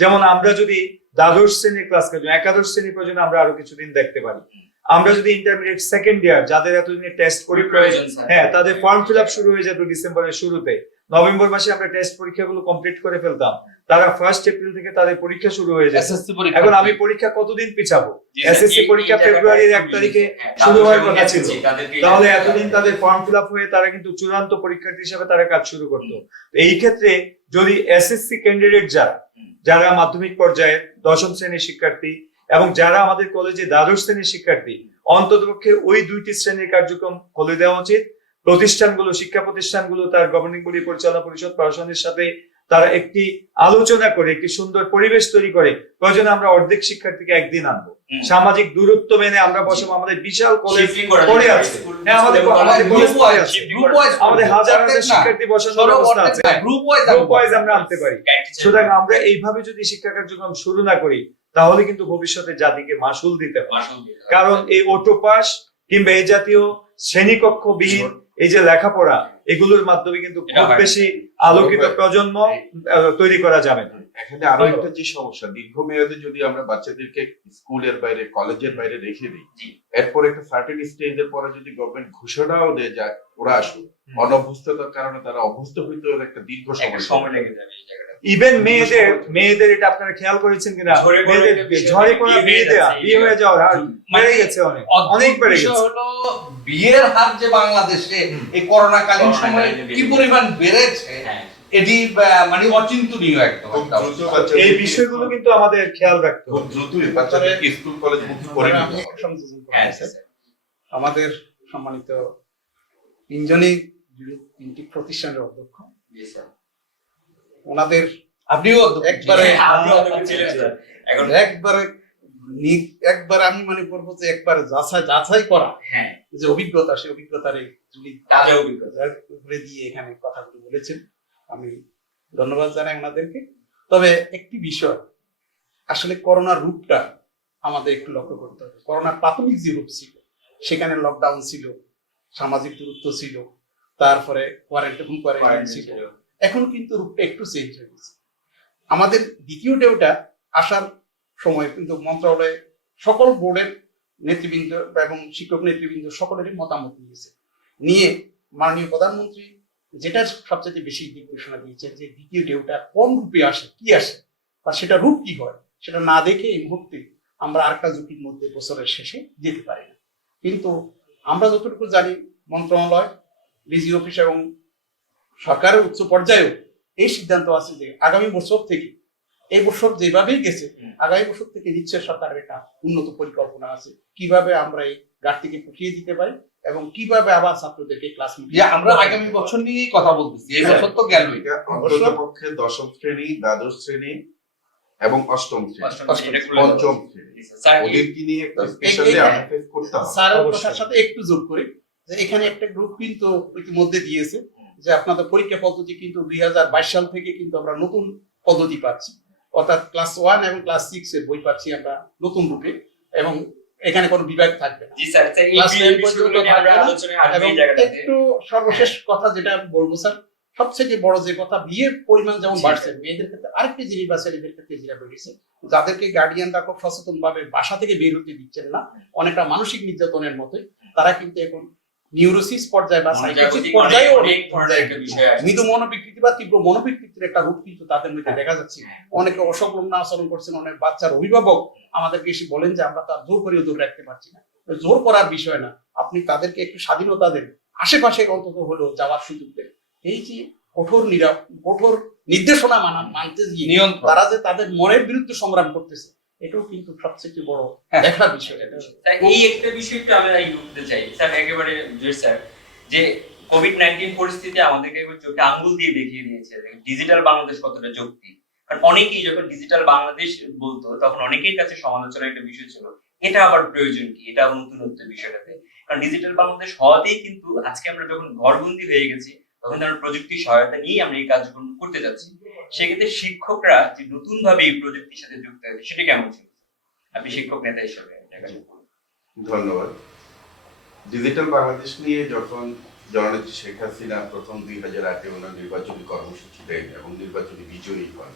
যেমন আমরা যদি দ্বাদশ শ্রেণীর ক্লাস একাদশ শ্রেণী পর্যন্ত আমরা আরো কিছুদিন দেখতে পারি। আমরা যদি ইন্টারমিডিয়েট সেকেন্ড ইয়ার যাদের এতদিনে টেস্ট পরীক্ষা, হ্যাঁ, তাদের ফর্ম ফিল আপ শুরু হয়ে যেত ডিসেম্বরের শুরুতে, নভেম্বর মাসে আমরা টেস্ট পরীক্ষাগুলো কমপ্লিট করে ফেলতাম, তারা 1 এপ্রিল থেকে তাদের পরীক্ষা শুরু হয়ে যেত। এখন আমি পরীক্ষা কতদিন পিছাবো? এসএসসি পরীক্ষা ফেব্রুয়ারির 1 তারিখে শুরু হওয়ার কথা ছিল, তাহলে এতদিন তাদের ফর্ম ফিল আপ হয়ে তারা কিন্তু চূড়ান্ত পরীক্ষার্থী হিসেবে তারা কাজ শুরু করতো। এই ক্ষেত্রে যদি এসএসসি ক্যান্ডিডেট যারা মাধ্যমিক পর্যায়ে 10ম শ্রেণীর শিক্ষার্থী এবং যারা আমাদের কলেজে দ্বাদশ শ্রেণীর শিক্ষার্থী, অন্ততপক্ষে ওই 2টি শ্রেণীর কার্যক্রম খুলে দেওয়া উচিত। প্রতিষ্ঠানগুলো, শিক্ষা প্রতিষ্ঠানগুলো তার গভর্নিং বডি, পরিচালনা পরিষদ, প্রশাসনের সাথে তারা একটি আলোচনা করে একটি সুন্দর পরিবেশ তৈরি করে, প্রয়োজনে আমরা অর্ধেক শিক্ষার্থীকে একদিন আনবো, সামাজিক দূরত্ব মেনে আমরা বসাবো। আমাদের বিশাল কলেজ পড়ে আছে, হ্যাঁ, আমাদের হাজার হাজার শিক্ষার্থী বসানোর ব্যবস্থা আছে, গ্রুপ ওয়াইজ আমরা আনতে পারি। সুতরাং আমরা এইভাবে যদি শিক্ষা কার্যক্রম শুরু না করি তাহলে কিন্তু ভবিষ্যতে জাতিকে মাসুল দিতে হবে। কারণ এই অটোপাস কিংবা এই জাতীয় শ্রেণীকক্ষবিহীন এই যে লেখাপড়া, এগুলোর মাধ্যমে কিন্তু খুব বেশি আলোকিত প্রজন্ম তৈরি করা যাবে না। এখানে আরো একটা যে সমস্যা, দীর্ঘমেয়াদে যদি আমরা বাচ্চাদেরকে স্কুলের বাইরে, কলেজের বাইরে রেখে দিই, এরপর একটা সার্টেন স্টেজের পরে যদি গভর্নমেন্ট ঘোষণাও দেয় যায় ওরা আসুক, অনভ্যস্ততার কারণে তারা অভ্যস্ত হইতে একটা দীর্ঘ সময় লেগে যাবে। ইভেন মেয়েদের এটা আপনারা খেয়াল করেছেন কিনা, মেয়েদের ঝরে পড়া বিয়ে হয়ে যাওয়ার হার বেড়ে গেছে, অনেক বেড়ে গেছে। হলো বিয়ের হার যে বাংলাদেশে এই করোনাকালীন সময়ে কি পরিমাণ বেড়েছে, এটি মানে অচিন্তনীয় একদম। এই বিষয়গুলো কিন্তু আমাদের খেয়াল রাখতে হবে। দ্রুতই বাচ্চাদেরকে স্কুল কলেজ মুক্ত করে দিতে হবে। আমাদের সম্মানিত 3 জনই 3টি প্রতিষ্ঠানের অধ্যক্ষ, ওনাদের আপনিও একবারে এখন একবারে আমি মনে করবো যে একবারে যাচাই করা যে অভিজ্ঞতা, সেই অভিজ্ঞতার তাজা অভিজ্ঞতা উপরে দিয়ে এখানে কথাগুলো বলেছেন, আমি ধন্যবাদ জানাই ওনাদেরকে। তবে একটি বিষয়, আসলে করোনার রূপটা আমাদের একটু লক্ষ্য করতে হবে। করোনার প্রাথমিক যে রূপ ছিল সেখানে লকডাউন ছিল, সামাজিক দূরত্ব ছিল, তারপরে হোম কোয়ারেন্টাইন ছিল। এখন কিন্তু রূপটা একটু চেঞ্জ হয়ে গেছে। আমাদের দ্বিতীয় ঢেউটা আসার সময় কিন্তু মন্ত্রণালয়ে সকল বোর্ডের নেতৃবৃন্দ এবং শিক্ষক নেতৃবৃন্দ সকলেরই মতামত নিয়েছে, নিয়ে মাননীয় প্রধানমন্ত্রী যেটা সবচেয়ে বেশি নির্দেশনা দিয়েছেন যে দ্বিতীয় ঢেউটা কোন রূপে আসে, কি আসে বা সেটা রূপ কি হয়, সেটা না দেখে এই মুহূর্তে আমরা আরেকটা ঝুঁকির মধ্যে বছরের শেষে যেতে পারি না। কিন্তু আমরা যতটুকু জানি মন্ত্রণালয়, ডিজি অফিস এবং সরকারের উচ্চ পর্যায়েও এই সিদ্ধান্ত আছে যে আগামী বছর থেকে, এই বছর যেভাবেই গেছে আগামী বছর থেকে নিশ্চয় সরকারের একটা উন্নত পরিকল্পনা আছে কিভাবে আমরা এই ঘাটতিকে পুষিয়ে দিতে পারি এবং কিভাবে আবার ছাত্রদেরকে ক্লাস যে আমরা আগামী বছর নিয়েই কথা বলতেছি, এই বছর তো গেল। এটা অন্ততপক্ষে দশম শ্রেণী, দ্বাদশ শ্রেণী এবং অষ্টম শ্রেণী, পঞ্চম শ্রেণী ওদেরকে নিয়ে একটা স্পেশালি অ্যাডভাইস করতে হবে। স্যারের কথার সাথে একটু যোগ করি যে এখানে একটা গ্রুপ কিন্তু ইতিমধ্যে দিয়েছে যে আপনাদের পরীক্ষা পদ্ধতি কিন্তু 2022 সাল থেকে কিন্তু আমরা নতুন পদ্ধতি পাচ্ছি, অর্থাৎ ক্লাস 1 এবং ক্লাস 6 এর বই পাচ্ছি আমরা নতুন রূপে, এবং এখানে কোনো বিভাগ থাকবে না। জি স্যার, এই বিষয়গুলো নিয়ে আমরা আলোচনায় আসব এবং এই জায়গাটাতে। একটু সর্বশেষ কথা যেটা আমি বলবো স্যার, সবথেকে বড় যে কথা, বিয়ের পরিমাণ যেমন বাড়ছে, মেয়েদের ক্ষেত্রে আরেকটি জিনিস বা ছেলেদের ক্ষেত্রে যেটা বেড়েছে, যাদেরকে গার্ডিয়ানরা খুব সচেতন ভাবে বাসা থেকে বের হতে দিচ্ছেন না, অনেকটা মানসিক নির্যাতনের মতোই, তারা কিন্তু এখন নিউরোসিস পর্যায়ে বা সাইকিয়াট্রিক পর্যায়ে অনেক ধরনের একটা বিষয় আছে। মৃদু মনোবিকৃতি বা তীব্র মনোবিকৃতির একটা রূপ কিন্তু তাদের মধ্যে দেখা যাচ্ছে। অনেকে অসংলগ্ন আচরণ করছেন, অনেক বাচ্চার অভিভাবক আমাদেরকে এসে বলেন যে আমরা তার জোর করেও দূর রাখতে পারছি না। জোর করার বিষয় না, আপনি তাদেরকে একটু স্বাধীনতা দেন, আশেপাশে অন্তত হলেও যাওয়ার সুযোগ দেন। এই যে কঠোর নির্দেশনা মানতে গিয়ে নিয়ন্ত্রণ, তারা যে তাদের মনের বিরুদ্ধে সংগ্রাম করতেছে, এটাও কিন্তু সবচেয়ে বড় দেখার বিষয়। তাই এই একটা বিষয়টা আমরা করতে চাই স্যার, একেবারে জয় স্যার, যে কোভিড-19 পরিস্থিতি আমাদেরকে একবার চোখে আঙ্গুল দিয়ে দেখিয়ে দিয়েছে ডিজিটাল বাংলাদেশ কতটা যৌক্তিক। কারণ অনেকেই যখন ডিজিটাল বাংলাদেশ বলতো তখন অনেকের কাছে সমালোচনার একটা বিষয় ছিল, এটা আবার প্রয়োজন কি, এটা নতুনত্ব বিষয়টাতে। কারণ ডিজিটাল বাংলাদেশ হওয়াতেই কিন্তু আজকে আমরা যখন ঘরবন্দি হয়ে গেছি তখন আমরা প্রযুক্তির সহায়তা নিয়ে আমরা এই কাজগুলো করতে যাচ্ছি। সেক্ষেত্রে শিক্ষকরা যে নতুন ভাবে এই প্রযুক্তির সাথে যুক্ত হবে সেটা কেমন ছিল, আপনি শিক্ষক নেতা হিসেবে? ধন্যবাদ। ডিজিটাল বাংলাদেশ নিয়ে যখন জননেত্রী শেখ হাসিনা প্রথম 2008-এ ওনার নির্বাচনী কর্মসূচি দেন এবং নির্বাচনী বিজয়ী হন,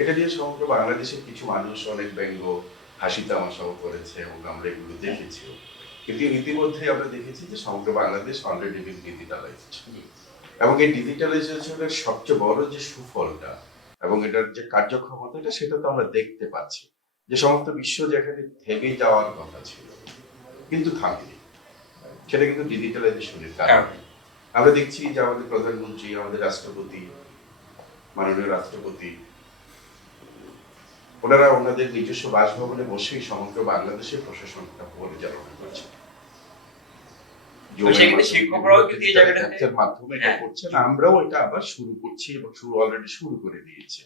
এটা নিয়ে সমগ্র বাংলাদেশের কিছু মানুষ অনেক ব্যঙ্গ হাসি তামাশাও করেছে এবং আমরা এগুলো দেখেছিও। কিন্তু ইতিমধ্যে আমরা দেখেছি যে সমগ্র বাংলাদেশ অলরেডি ডিজিটালাইজড, এবং এই ডিজিটালাইজেশনের সবচেয়ে বড় যে সুফলটা এবং এটার যে কার্যক্ষমতাটা সেটা তো আমরা দেখতে পাচ্ছি, যে সমস্ত বিশ্ব যেখানে থেমে যাওয়ার কথা ছিল কিন্তু থামেনি, সেটা কিন্তু ডিজিটালাইজেশনের কারণে। আমরা দেখছি যে আমাদের প্রধানমন্ত্রী, আমাদের রাষ্ট্রপতি, মাননীয় রাষ্ট্রপতি, ওনারা ওনাদের নিজস্ব বাসভবনে বসেই সমগ্র বাংলাদেশের প্রশাসনটা পরিচালনা করছে। মাধ্যমে এটা করছেন, আমরাও এটা আবার শুরু করছি এবং অলরেডি শুরু করে দিয়েছি।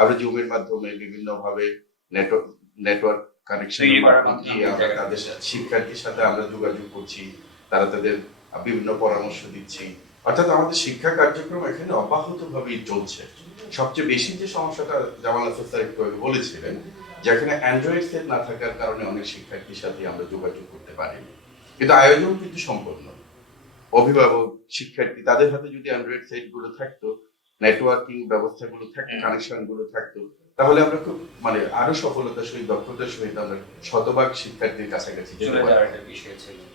আমরা জুমের মাধ্যমে বিভিন্ন ভাবে নেটওয়ার্ক কানেকশনের মাধ্যমে আমরা তাদের শিক্ষার্থীর সাথে আমরা যোগাযোগ করছি, তারা তাদের বিভিন্ন পরামর্শ দিচ্ছি। অর্থাৎ আমাদের শিক্ষা কার্যক্রম এখানে অব্যাহত ভাবেই চলছে। সবচেয়ে বেশি যে সমস্যাটা জামাল হাসান স্যার একটু আগে বলেছিলেন, যেখানে অ্যান্ড্রয়েড সেট না থাকার কারণে অনেক শিক্ষার্থীর সাথে আমরা যোগাযোগ করতে পারিনি, কিন্তু আয়োজন কিন্তু সম্পূর্ণ। অভিভাবক, শিক্ষার্থী, তাদের হাতে যদি অ্যান্ড্রয়েড সেট গুলো থাকতো, নেটওয়ার্কিং ব্যবস্থাগুলো থাকতো, কানেকশন গুলো থাকতো, তাহলে আমরা খুব আরো সফলতার সহিত, দক্ষতার সহিত আমরা শতভাগ শিক্ষার্থীর কাছাকাছি যেতে পারতাম।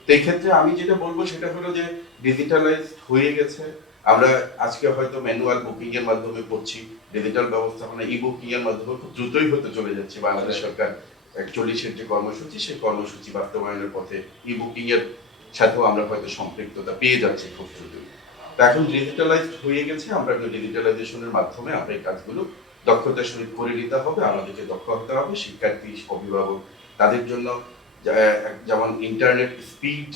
তো এই ক্ষেত্রে আমি যেটা বলবো সেটা হলো যে ডিজিটালাইজ হয়ে গেছে। আমরা আজকে হয়তো ম্যানুয়াল বুকিং এর মাধ্যমে পড়ছি, ডিজিটাল ব্যবস্থাপনা ই বুকিং এর মাধ্যমে খুব দ্রুতই হতে চলে যাচ্ছে। বাংলাদেশ সরকার 41-এর যে কর্মসূচি, সেই কর্মসূচি বাস্তবায়নের পথে ই বুকিং এর সাথেও আমরা হয়তো সম্পৃক্ততা পেয়ে যাচ্ছি খুব দ্রুতই। তো এখন ডিজিটালাইজড হয়ে গেছে, আমরা ডিজিটালাইজেশনের মাধ্যমে আমরা এই কাজগুলো দক্ষতার সহিত করে নিতে হবে। আমাদেরকে দক্ষ হতে হবে, শিক্ষার্থী, অভিভাবক, তাদের জন্য যেমন ইন্টারনেট স্পিড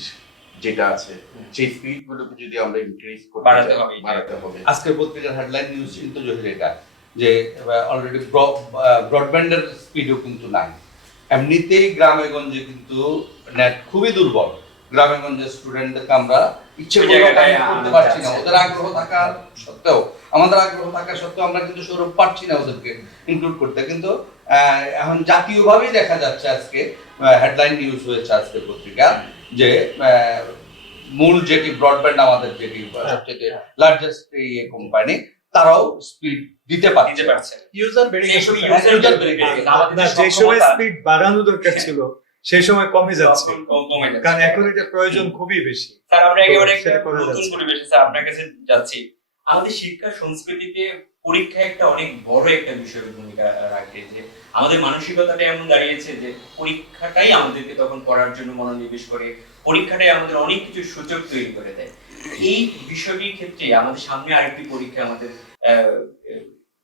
যেটা আছে সেই স্পিড গুলোকে যদি আমরা ইনক্রিজ করতে চাই, বাড়াতে হবে। আজকের পত্রিকার হেডলাইন নিউজ কিন্তু এটা যে অলরেডি ব্রডব্যান্ডের স্পিডও কিন্তু নাই। এমনিতেই গ্রামে গঞ্জে কিন্তু নেট খুবই দুর্বল। গ্রামে গঞ্জের স্টুডেন্টদেরকে আমরা ইচ্ছে করতে পারছি না, ওদের আগ্রহ থাকার সত্ত্বেও, আমাদের আগ্রহ থাকার সত্ত্বেও আমরা কিন্তু সৌরভ পারছি না ওদেরকে ইনক্লুড করতে। কিন্তু এখন জাতীয়ভাবেই দেখা যাচ্ছে, আজকে হেডলাইন নিউজ হয়েছে আজকের পত্রিকা, যে মূল যেটি ব্রডব্যান্ড আমাদের যেটি সবচেয়ে লার্জেস্ট কোম্পানি, তারাও স্পিড দিতে দিতে পারছে। পারছে ইউজার বেড়ে গেছে সেই স্যার। user বেড়ে গেছে। আমাদের না, যে যে সময় সক্ষমতা, স্পিড বাড়ানো দরকার ছিল সেই সময় কমে যাচ্ছে, তখন কমে যাচ্ছে। কারণ এখন এটা প্রয়োজন খুবই বেশি। স্যার আমরা একেবারে একটা সেটা করা নতুন যাচ্ছে। পরিবেশে স্যার আপনার কাছে যাচ্ছি। আমাদের শিক্ষা সংস্কৃতিতে পরীক্ষা একটা অনেক বড় একটা বিষয়ের ভূমিকা রাখে, যে আমাদের মানসিকতাটা এমন দাঁড়িয়েছে যে পরীক্ষাটাই আমাদেরকে তখন পড়ার জন্য মনোনিবেশ করে, পরীক্ষাটাই আমাদের অনেক কিছু সুযোগ তৈরি করে দেয়। এই বিষয়টির ক্ষেত্রে আমাদের সামনে আরেকটি পরীক্ষা, আমাদের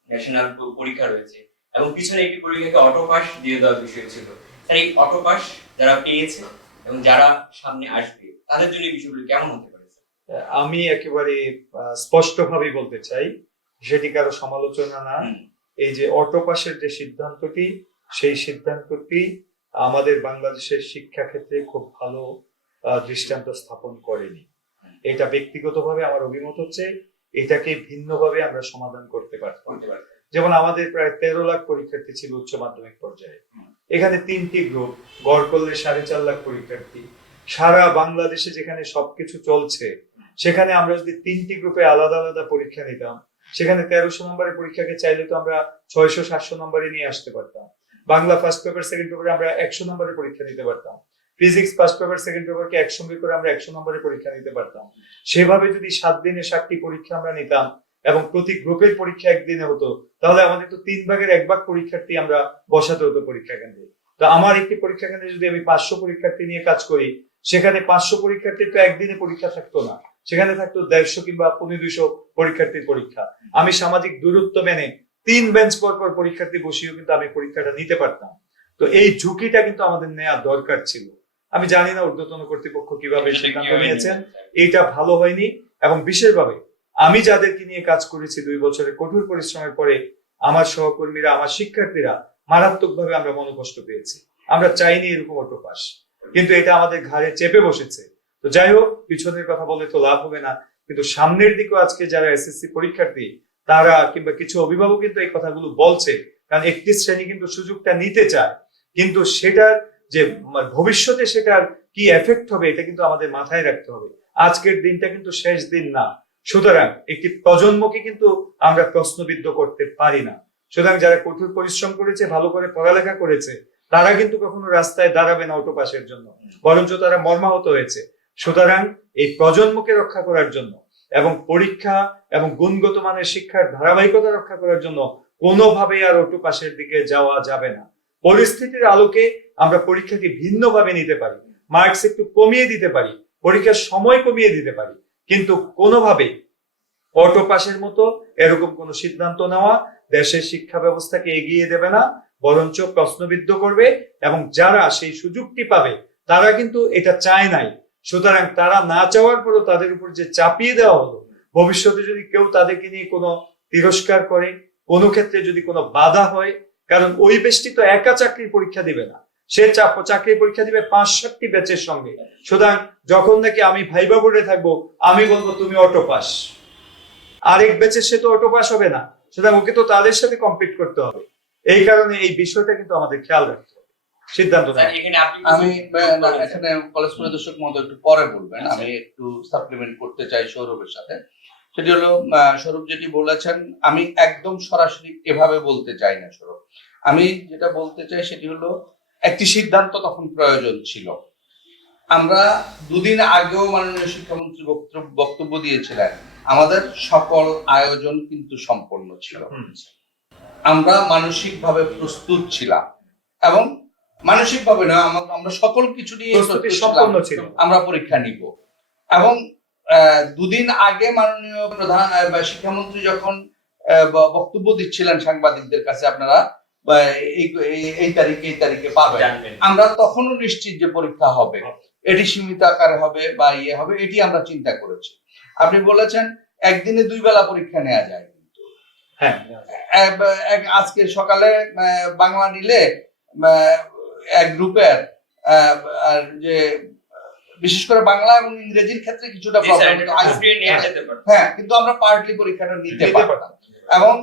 ন্যাশনাল পরীক্ষা রয়েছে, এবং পিছনে একটি পরীক্ষাকে অটোপাস দিয়ে দেওয়ার বিষয় ছিল। স্যার এই অটোপাস যারা পেয়েছে এবং যারা সামনে আসবে তাদের জন্য এই বিষয়গুলো কেমন হতে পারে স্যার? আমি একেবারে স্পষ্টভাবেই বলতে চাই, সেটি কারো সমালোচনা না। এই যে অটোপাসের যে সিদ্ধান্তটি, সেই সিদ্ধান্তটি আমাদের বাংলাদেশের শিক্ষা ক্ষেত্রে খুব ভালো দৃষ্টান্ত স্থাপন করেনি। এটা ব্যক্তিগতভাবে আমার অভিমত হচ্ছে এটাকে ভিন্নভাবে আমরা সমাধান করতে পারতাম। করতে পারে যেমন আমাদের প্রায় 13 লাখ পরীক্ষার্থী ছিল উচ্চ মাধ্যমিক পর্যায়ে, এখানে 3টি গ্রুপ, গড় করলে 4.5 লাখ পরীক্ষার্থী। সারা বাংলাদেশে যেখানে সবকিছু চলছে, সেখানে আমরা যদি 3টি গ্রুপে আলাদা আলাদা পরীক্ষা নিতাম, সেখানে 1300 নম্বরের পরীক্ষাকে চাইলে তো আমরা 600-700 নম্বরে নিয়ে আসতে পারতাম। বাংলা ফার্স্ট পেপার সেকেন্ড পেপারে আমরা 100 নম্বরের পরীক্ষা নিতে পারতাম। ফিজিক্স ফার্স্ট পেপার সেকেন্ড পেপারকে একসঙ্গে করে আমরা 100 নম্বরের পরীক্ষা নিতে পারতাম। সেভাবে যদি 7 দিনে 7টি পরীক্ষা আমরা নিতাম এবং প্রতি গ্রুপের পরীক্ষা একদিনে হতো, তাহলে আমাদের তো 3 ভাগের 1 ভাগ পরীক্ষার্থী আমরা বসাতে হতো পরীক্ষা কেন্দ্রে। তো আমার একটি পরীক্ষা কেন্দ্রে যদি আমি 500 পরীক্ষার্থী নিয়ে কাজ করি, সেখানে 500 পরীক্ষার্থীর তো একদিনে পরীক্ষা থাকতো না, সেখানে থাকতো 150 কিংবা 200 পরীক্ষার্থীর পরীক্ষা। আমি সামাজিক দূরত্ব মেনে 3 বেঞ্চ পর পর পরীক্ষার্থী বসিয়েও কিন্তু আমি পরীক্ষাটা নিতে পারতাম। তো এই ঝুঁকিটা কিন্তু আমাদের নেওয়া দরকার ছিল। আমি জানি না ঊর্ধ্বতন কর্তৃপক্ষ কিভাবে সিদ্ধান্ত নিয়েছেন, এটা ভালো হয়নি। এবং বিশেষভাবে আমি যাদেরকে নিয়ে কাজ করেছি 2 বছরের কঠোর পরিশ্রমের পরে, আমার সহকর্মীরা, আমার শিক্ষার্থীরা মারাত্মকভাবে আমরা মনোকষ্ট পেয়েছি। আমরা চাইনি এরকম অটোপাস, কিন্তু এটা আমাদের ঘাড়ে চেপে বসেছে। তো যাই হোক, পিছনের কথা বলে তো লাভ হবে না, কিন্তু সামনের দিকেও আজকে যারা এসএসসি পরীক্ষার্থী তারা কিংবা কিছু অভিভাবক কিন্তু এই কথাগুলো বলছে, কারণ একটি শ্রেণী কিন্তু সুযোগটা নিতে চায়, কিন্তু সেটার যে ভবিষ্যতে সেটার কি এফেক্ট হবে এটা কিন্তু আমাদের মাথায় রাখতে হবে। আজকের দিনটা কিন্তু শেষ দিন না, সুতরাং একটি প্রজন্মকে কিন্তু আমরা প্রশ্নবিদ্ধ করতে পারি না। সুতরাং যারা কঠোর পরিশ্রম করেছে, ভালো করে পড়ালেখা করেছে, তারা কিন্তু কখনো রাস্তায় দাঁড়াবে না অটোপাসের জন্য, বরঞ্চ তারা মর্মাহত হয়েছে। সুতরাং এই প্রজন্মকে রক্ষা করার জন্য এবং পরীক্ষা এবং গুণগত মানের শিক্ষার ধারাবাহিকতা রক্ষা করার জন্য কোনোভাবেই আর অটোপাসের দিকে যাওয়া যাবে না। পরিস্থিতির আলোকে আমরা পরীক্ষাকে ভিন্নভাবে নিতে পারি, মার্কস একটু কমিয়ে দিতে পারি, পরীক্ষার সময় কমিয়ে দিতে পারি, কিন্তু কোনোভাবে অটোপাসের মতো এরকম কোন সিদ্ধান্ত নেওয়া দেশের শিক্ষা ব্যবস্থাকে এগিয়ে দেবে না, বরঞ্চ প্রশ্নবিদ্ধ করবে। এবং যারা সেই সুযোগটি পাবে তারা কিন্তু এটা চায় নাই, সুতরাং তারা না চাওয়ার পরও তাদের উপর যে চাপিয়ে দেওয়া হলো, ভবিষ্যতে যদি কেউ তাদেরকে নিয়ে কোনো তিরস্কার করে, কোনো ক্ষেত্রে যদি কোনো বাধা হয়, কারণ ওই ব্যক্তি তো একা চাকরির পরীক্ষা দিবে না, সে চাকরির পরীক্ষা দিবে 5-7টি ব্যাচের সঙ্গে। সুতরাং যখন নাকি আমি ভাইবা বোর্ডে থাকবো, আমি বলবো তুমি অটোপাস, আরেক ব্যাচের সে তো অটোপাস হবে না, সুতরাং ওকে তো তাদের সাথে কম্পিট করতে হবে। এই কারণে এই বিষয়টা কিন্তু আমাদের খেয়াল রাখতে হবে সিদ্ধান্ত স্যার নেওয়া। এখানে আপনি আমি এখানে কলেজ পরিদর্শক মহোদয় একটু পরে বলবেন, আমি একটু সাপ্লিমেন্ট করতে চাই সৌরভের সাথে। সেটি হলো, সৌরভ যেটি বলেছেন আমি একদম সরাসরি এভাবে বলতে চাই না সৌরভ। আমি যেটা বলতে চাই সেটি হলো, একটি সিদ্ধান্ত তখন প্রয়োজন ছিল। আমরা 2 দিন আগেও মাননীয় শিক্ষামন্ত্রী বক্তব্য দিয়েছিলেন, আমাদের সকল আয়োজন কিন্তু সম্পন্ন ছিল, আমরা মানসিকভাবে প্রস্তুত ছিলাম, এবং মানসিকভাবে না, আমরা সকল কিছু নিয়ে প্রস্তুতি সম্পন্ন ছিল, আমরা পরীক্ষা নিব। এবং 2 দিন আগে মাননীয় প্রধান শিক্ষামন্ত্রী যখন বক্তব্য দিচ্ছিলেন সাংবাদিকদের কাছে, আপনারা এই তারিখে পাবেন, আমরা তখনও নিশ্চিত যে পরীক্ষা হবে, এটি সীমিত আকারে হবে বা ইয়ে হবে, এটি আমরা চিন্তা করেছি। আপনি বলেছেন একদিনে 2 বেলা পরীক্ষা নেওয়া যায়, কিন্তু হ্যাঁ, আজকে সকালে বাংলা নিলে এক গ্রুপের আর যে বিশেষ করে বাংলা এবং ইংরেজির ক্ষেত্রে কিছুটা প্রবলেম, হ্যাঁ, কিন্তু আমরা পার্টলি পরীক্ষাটা নিতে পারতাম। এবং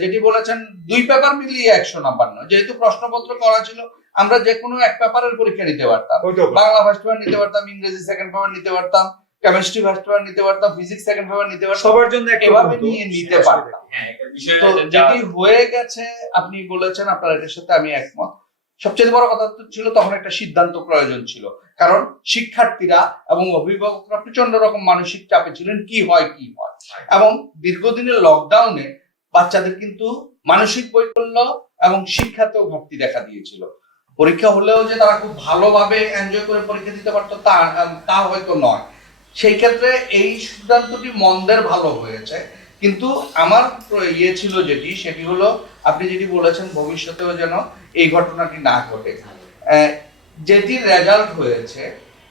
যেটি বলেছেন 2 পেপার মিলিয়ে 100 নাম্বার নয়, যেহেতু প্রশ্নপত্র করা ছিল, আমরা যে কোনো এক পেপারের পরীক্ষা নিতে পারতাম, বাংলা ফার্স্ট পেপার নিতে পারতাম, ইংরেজি সেকেন্ড পেপার নিতে পারতাম, কেমিস্ট্রি ফার্স্ট পেপার নিতে পারতাম, ফিজিক্স সেকেন্ড পেপার নিতে পারতাম, সবার জন্য একটা এভাবে হতো। নিয়ে নিতে পারতাম। হ্যাঁ, একটা বিষয় তো যেটি হয়ে গেছে আপনি বলেছেন, আপনার এটার সাথে আমি একমত। সবচেয়ে বড় কথা তো ছিল তখন একটা সিদ্ধান্ত প্রয়োজন ছিল, কারণ শিক্ষার্থীরা এবং অভিভাবকরা প্রচন্ড রকম মানসিক চাপে ছিলেন, কি হয় এবং দীর্ঘদিনের লকডাউনে বাচ্চাদের কিন্তু মানসিক বৈকল্য এবং শিক্ষাতেও ঘাটতি দেখা দিয়েছিল। পরীক্ষা হলেও যে তারা খুব ভালোভাবে এনজয় করে পরীক্ষা দিতে পারতো তা হয়তো নয়। সেই ক্ষেত্রে এই সিদ্ধান্তটি মন্দের ভালো হয়েছে, কিন্তু আমার ছিল সেটি হলো আপনি যেটি বলেছেন ভবিষ্যতেও যেন এই ঘটনাটি না ঘটে। যেটি রেজাল্ট হয়েছে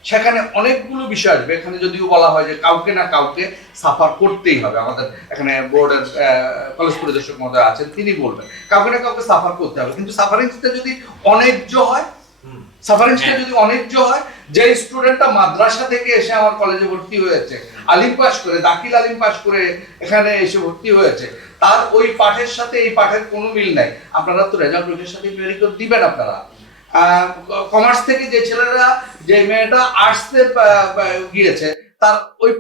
সেখানে অনেকগুলো বিষয় আসবে, এখানে যদিও বলা হয় যে কাউকে না কাউকে সাফার করতেই হবে, আমাদের এখানে বোর্ডের কলেজ পরিদর্শক মহোদয় আছেন, তিনি বলবেন কাউকে না কাউকে সাফার করতে হবে, কিন্তু সাফারিংসটা যদি অন্যায্য হয়, যে স্টুডেন্টটা মাদ্রাসা থেকে এসে আমার কলেজে ভর্তি হয়েছে, আলিম পাস করে, দাখিল আলিম পাস করে এখানে এসে ভর্তি হয়েছে, তার ওই পাঠের সাথে এই পাঠের কোনো মিল নাই, আপনারা তো রেজাল্ট ওইটার সাথে বেরি করে দিবেন। আপনারা কমার্স থেকে যে ছেলেরা, যে মেয়েটা আর্টসে গিয়েছে, তার ওই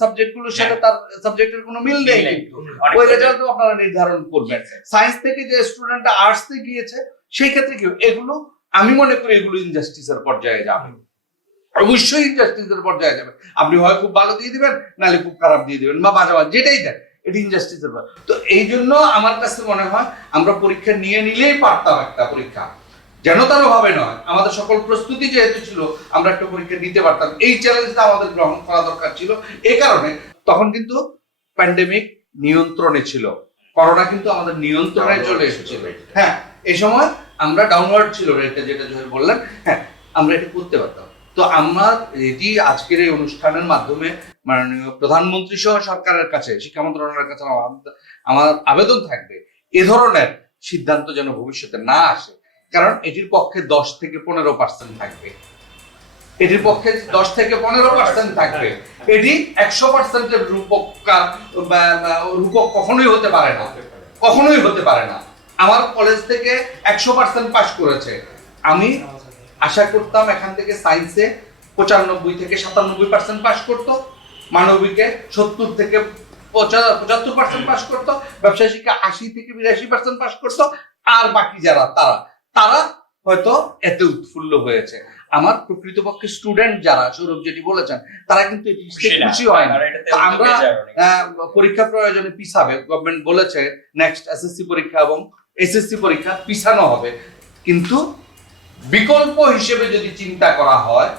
সাবজেক্টগুলোর সাথে তার সাবজেক্টের কোনো মিল নেই, কিন্তু ওই রেজাল্টও আপনারা নির্ধারণ করবেন। সায়েন্স থেকে যে স্টুডেন্টটা আর্টসে গিয়েছে, সেই ক্ষেত্রে কি এগুলো, আমি মনে করি এগুলো ইনজাস্টিসের পর্যায়ে যাবে, অবশ্যই ইনজাস্টিসের পর্যায়ে যাবে। আপনি হয় খুব ভালো দিয়ে দিবেন, নাহলে খুব খারাপ দিয়ে দিবেন, বা মাঝামাঝি যেটাই দেন, এটি ইনজাস্টিসের। তো এই জন্য আমার কাছে মনে হয় আমরা পরীক্ষা নিয়ে নিলেই পারতাম, একটা পরীক্ষা যেন তার ভাবে নয়, আমাদের সকল প্রস্তুতি যেহেতু ছিল আমরা একটা পরীক্ষা নিতে পারতাম। এই চ্যালেঞ্জটা আমাদের গ্রহণ করা দরকার ছিল। এই কারণে তখন কিন্তু প্যান্ডেমিক নিয়ন্ত্রণে ছিল, করোনা কিন্তু আমাদের নিয়ন্ত্রণে চলে এসেছিল। হ্যাঁ, এই সময় আমরা ডাউনওয়ার্ড ছিল রেটটা, যেটা জহির বললেন, হ্যাঁ আমরা এটা করতে পারতাম। তো আমার এটি আজকের এই অনুষ্ঠানের মাধ্যমে মাননীয় প্রধানমন্ত্রী সহ সরকারের কাছে, শিক্ষা মন্ত্রণালয়ের কাছে আমার আবেদন থাকবে, এ ধরনের সিদ্ধান্ত যেন ভবিষ্যতে না আসে, কারণ এটির পক্ষে 10 থেকে 15% থাকবে, এটির পক্ষে 10 থেকে 15% থাকবে, এটি 100%-এর রূপক কখনোই হতে পারে না, কখনোই হতে পারে না। আমার কলেজ থেকে 100% পাস করেছে, আমি আশা করতাম এখান থেকে সায়েন্সে 95 থেকে 97% পাস করতো, মানবিকে 70 থেকে 75% পাস করতো, ব্যবসায় শিক্ষা 80 থেকে 82% পাস করতো, আর বাকি যারা তারা হয়তো এতে উৎফুল্ল হয়েছে। আমার প্রকৃতপক্ষে স্টুডেন্ট যারা, সৌরভ যেটি বলেছেন, তারা কিন্তু খুশি হয় না। আমরা পরীক্ষা প্রয়োজনে পিছাবে, গভর্নমেন্ট বলেছে নেক্সট এসএসসি পরীক্ষা এবং এসএসসি পরীক্ষা পিছানো হবে, কিন্তু বিকল্প হিসেবে যদি চিন্তা করা হয়,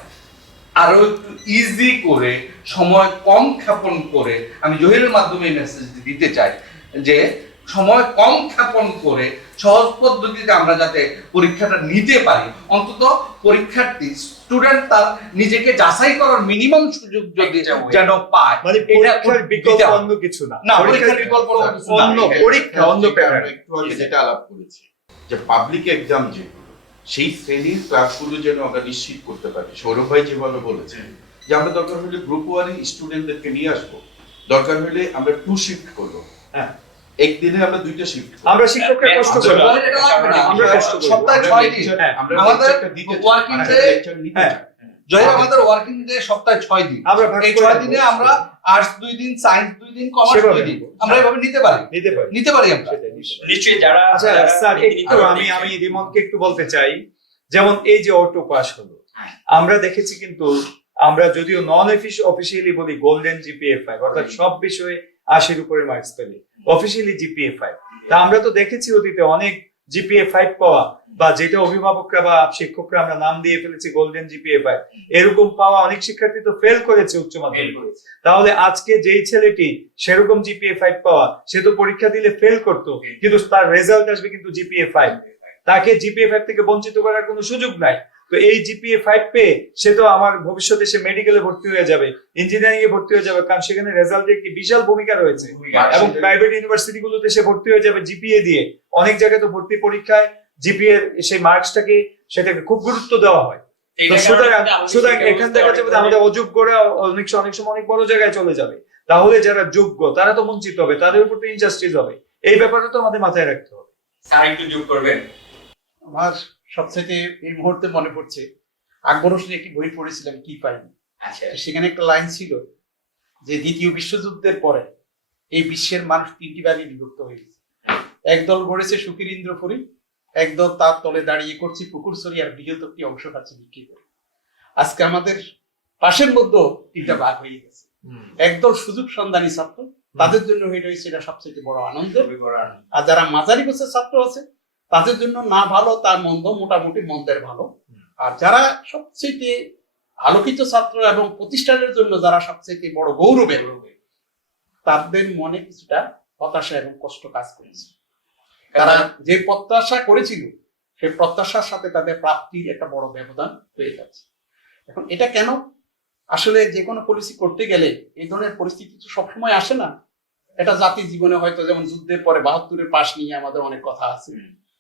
আরো একটু ইজি করে, সময় কম ক্ষেপণ করে, আমি জহিরের মাধ্যমে মেসেজ দিতে চাই যে সময় কম ক্ষেপণ করে সহজ পদ্ধতিতে আমরা যাতে পরীক্ষাটা নিতে পারি, অন্তত পরীক্ষার্থী স্টুডেন্ট তার নিজেকে যাচাই করার মিনিমাম সুযোগ যদি যেন পায়, মানে পরীক্ষার বিকল্প অন্য কিছু না, পরীক্ষার বিকল্প অন্য পরীক্ষা, অন্য প্যাটার্ন। একটু আগে যেটা আলাপ করেছি যে পাবলিক এক্সাম যেগুলো, সেই শ্রেণীর ক্লাসগুলো যেন আমরা নিশ্চিত করতে পারি। সৌরভ ভাই যেভাবে বলেছেন যে আমরা দরকার হলে গ্রুপ 1 স্টুডেন্টদেরকে নিয়ে আসবো, দরকার হলে আমরা 2 শিফট করবো, হ্যাঁ একদিনে আমরা 2টা শিফট, আমরা শিক্ষকরা কষ্ট করব, আমরা কষ্ট করব, সপ্তাহে 6 দিন আমাদের ওয়ার্কিং ডে, জহির আমাদের ওয়ার্কিং ডে সপ্তাহে 6 দিন, এই 6 দিনে আমরা আর্টস 2 দিন, সায়েন্স 2 দিন, কমার্স 2 দিন, আমরা এভাবে নিতে পারি আমরা নিশ্চয়ই। যারা আচ্ছা স্যার, একটু আমি রিমনকে একটু বলতে চাই, যেমন এই যে অটো পাস হলো, আমরা দেখেছি কিন্তু আমরা যদিও নন অফিসিয়ালি বলি গোল্ডেন জিপিএ 5, অর্থাৎ সব বিষয়ে 80-র উপরে মার্কস পেলে, অফিসিয়ালি জিপিএ 5। তা আমরা তো দেখেছি অতীতে অনেক জিপিএ 5 পাওয়া, বা যেটা অভিভাবকরা বা শিক্ষকরা আমরা নাম দিয়ে ফেলেছি গোল্ডেন জিপিএ 5, এরকম পাওয়া অনেক শিক্ষার্থী তো ফেল করেছে উচ্চ মাধ্যমিক। তাহলে আজকে যেই ছেলেটি সেরকম জিপিএ 5 পাওয়া, সে তো পরীক্ষা দিলে ফেল করতো, কিন্তু তার রেজাল্ট আসবে কিন্তু জিপিএ 5, তাকে জিপিএ 5 থেকে বঞ্চিত করার কোনো সুযোগ নাই। তো এই জিপিএ 5 পেয়ে সে তো আমার ভবিষ্যতে সে মেডিকেলে ভর্তি হয়ে যাবে, ইঞ্জিনিয়ারিং এ ভর্তি হয়ে যাবে, কারণ সেখানে রেজাল্টের একটি বিশাল ভূমিকা রয়েছে, এবং প্রাইভেট ইউনিভার্সিটি গুলোতে সে ভর্তি হয়ে যাবে জিপিএ দিয়ে। অনেক জায়গায় তো ভর্তি পরীক্ষায় জিপিএ সেই মার্কসটাকে, সেটাকে খুব গুরুত্ব দেওয়া হয়। তো সুতরাং এখান থেকে আমাদের অযোগ্যরা অনেক সময় অনেক বড় জায়গায় চলে যাবে, তাহলে যারা যোগ্য তারা তো বঞ্চিত হবে, তাদের উপর তো ইনজাস্টিস হবে। এই ব্যাপারটা তো আমাদের মাথায় রাখতে হবে। স্যার একটু যোগ করবেন। আমার সবচেয়ে এই মুহূর্তে মনে পড়ছে, আকবর হোসেন একটি বই পড়েছিলাম, কি পাইনি, আচ্ছা সেখানে একটা লাইন ছিল যে দ্বিতীয় বিশ্বযুদ্ধের পরে এই বিশ্বের মানুষ 3টি ভাগে বিভক্ত হয়ে গেছে। একদল গড়েছে সুখীর ইন্দ্রপুরী, একদল তার তলে দাঁড়িয়ে করছে পুকুরছড়ি, আর বৃহৎ একটি অংশ খাচ্ছে বিক্রি করে। আজকে আমাদের পাশের মধ্যে 3টা ভাগ হয়ে গেছে। একদল সুযোগ সন্ধানী ছাত্র, তাদের জন্য এটা হয়েছে এটা সবচেয়ে বড় আনন্দের। আর যারা মাঝারি গোছের ছাত্র আছে তাদের জন্য না ভালো তার মন্দ, মোটামুটি মন্দের ভালো। আর যারা সবচেয়ে আলোকিত ছাত্র এবং প্রতিষ্ঠানের জন্য যারা সবচেয়ে বড় গৌরবের, তাদের মনে কিছুটা হতাশা এবং কষ্ট কাজ করেছে। তারা যে প্রত্যাশা করেছিল সেই প্রত্যাশার সাথে তাদের প্রাপ্তির একটা বড় ব্যবধান হয়ে যাচ্ছে। এখন এটা কেন? আসলে যে কোনো পলিসি করতে গেলে এই ধরনের পরিস্থিতি তো সবসময় আসে না। এটা জাতির জীবনে হয়তো যেমন যুদ্ধের পরে 72-এর পাশ নিয়ে আমাদের অনেক কথা আছে,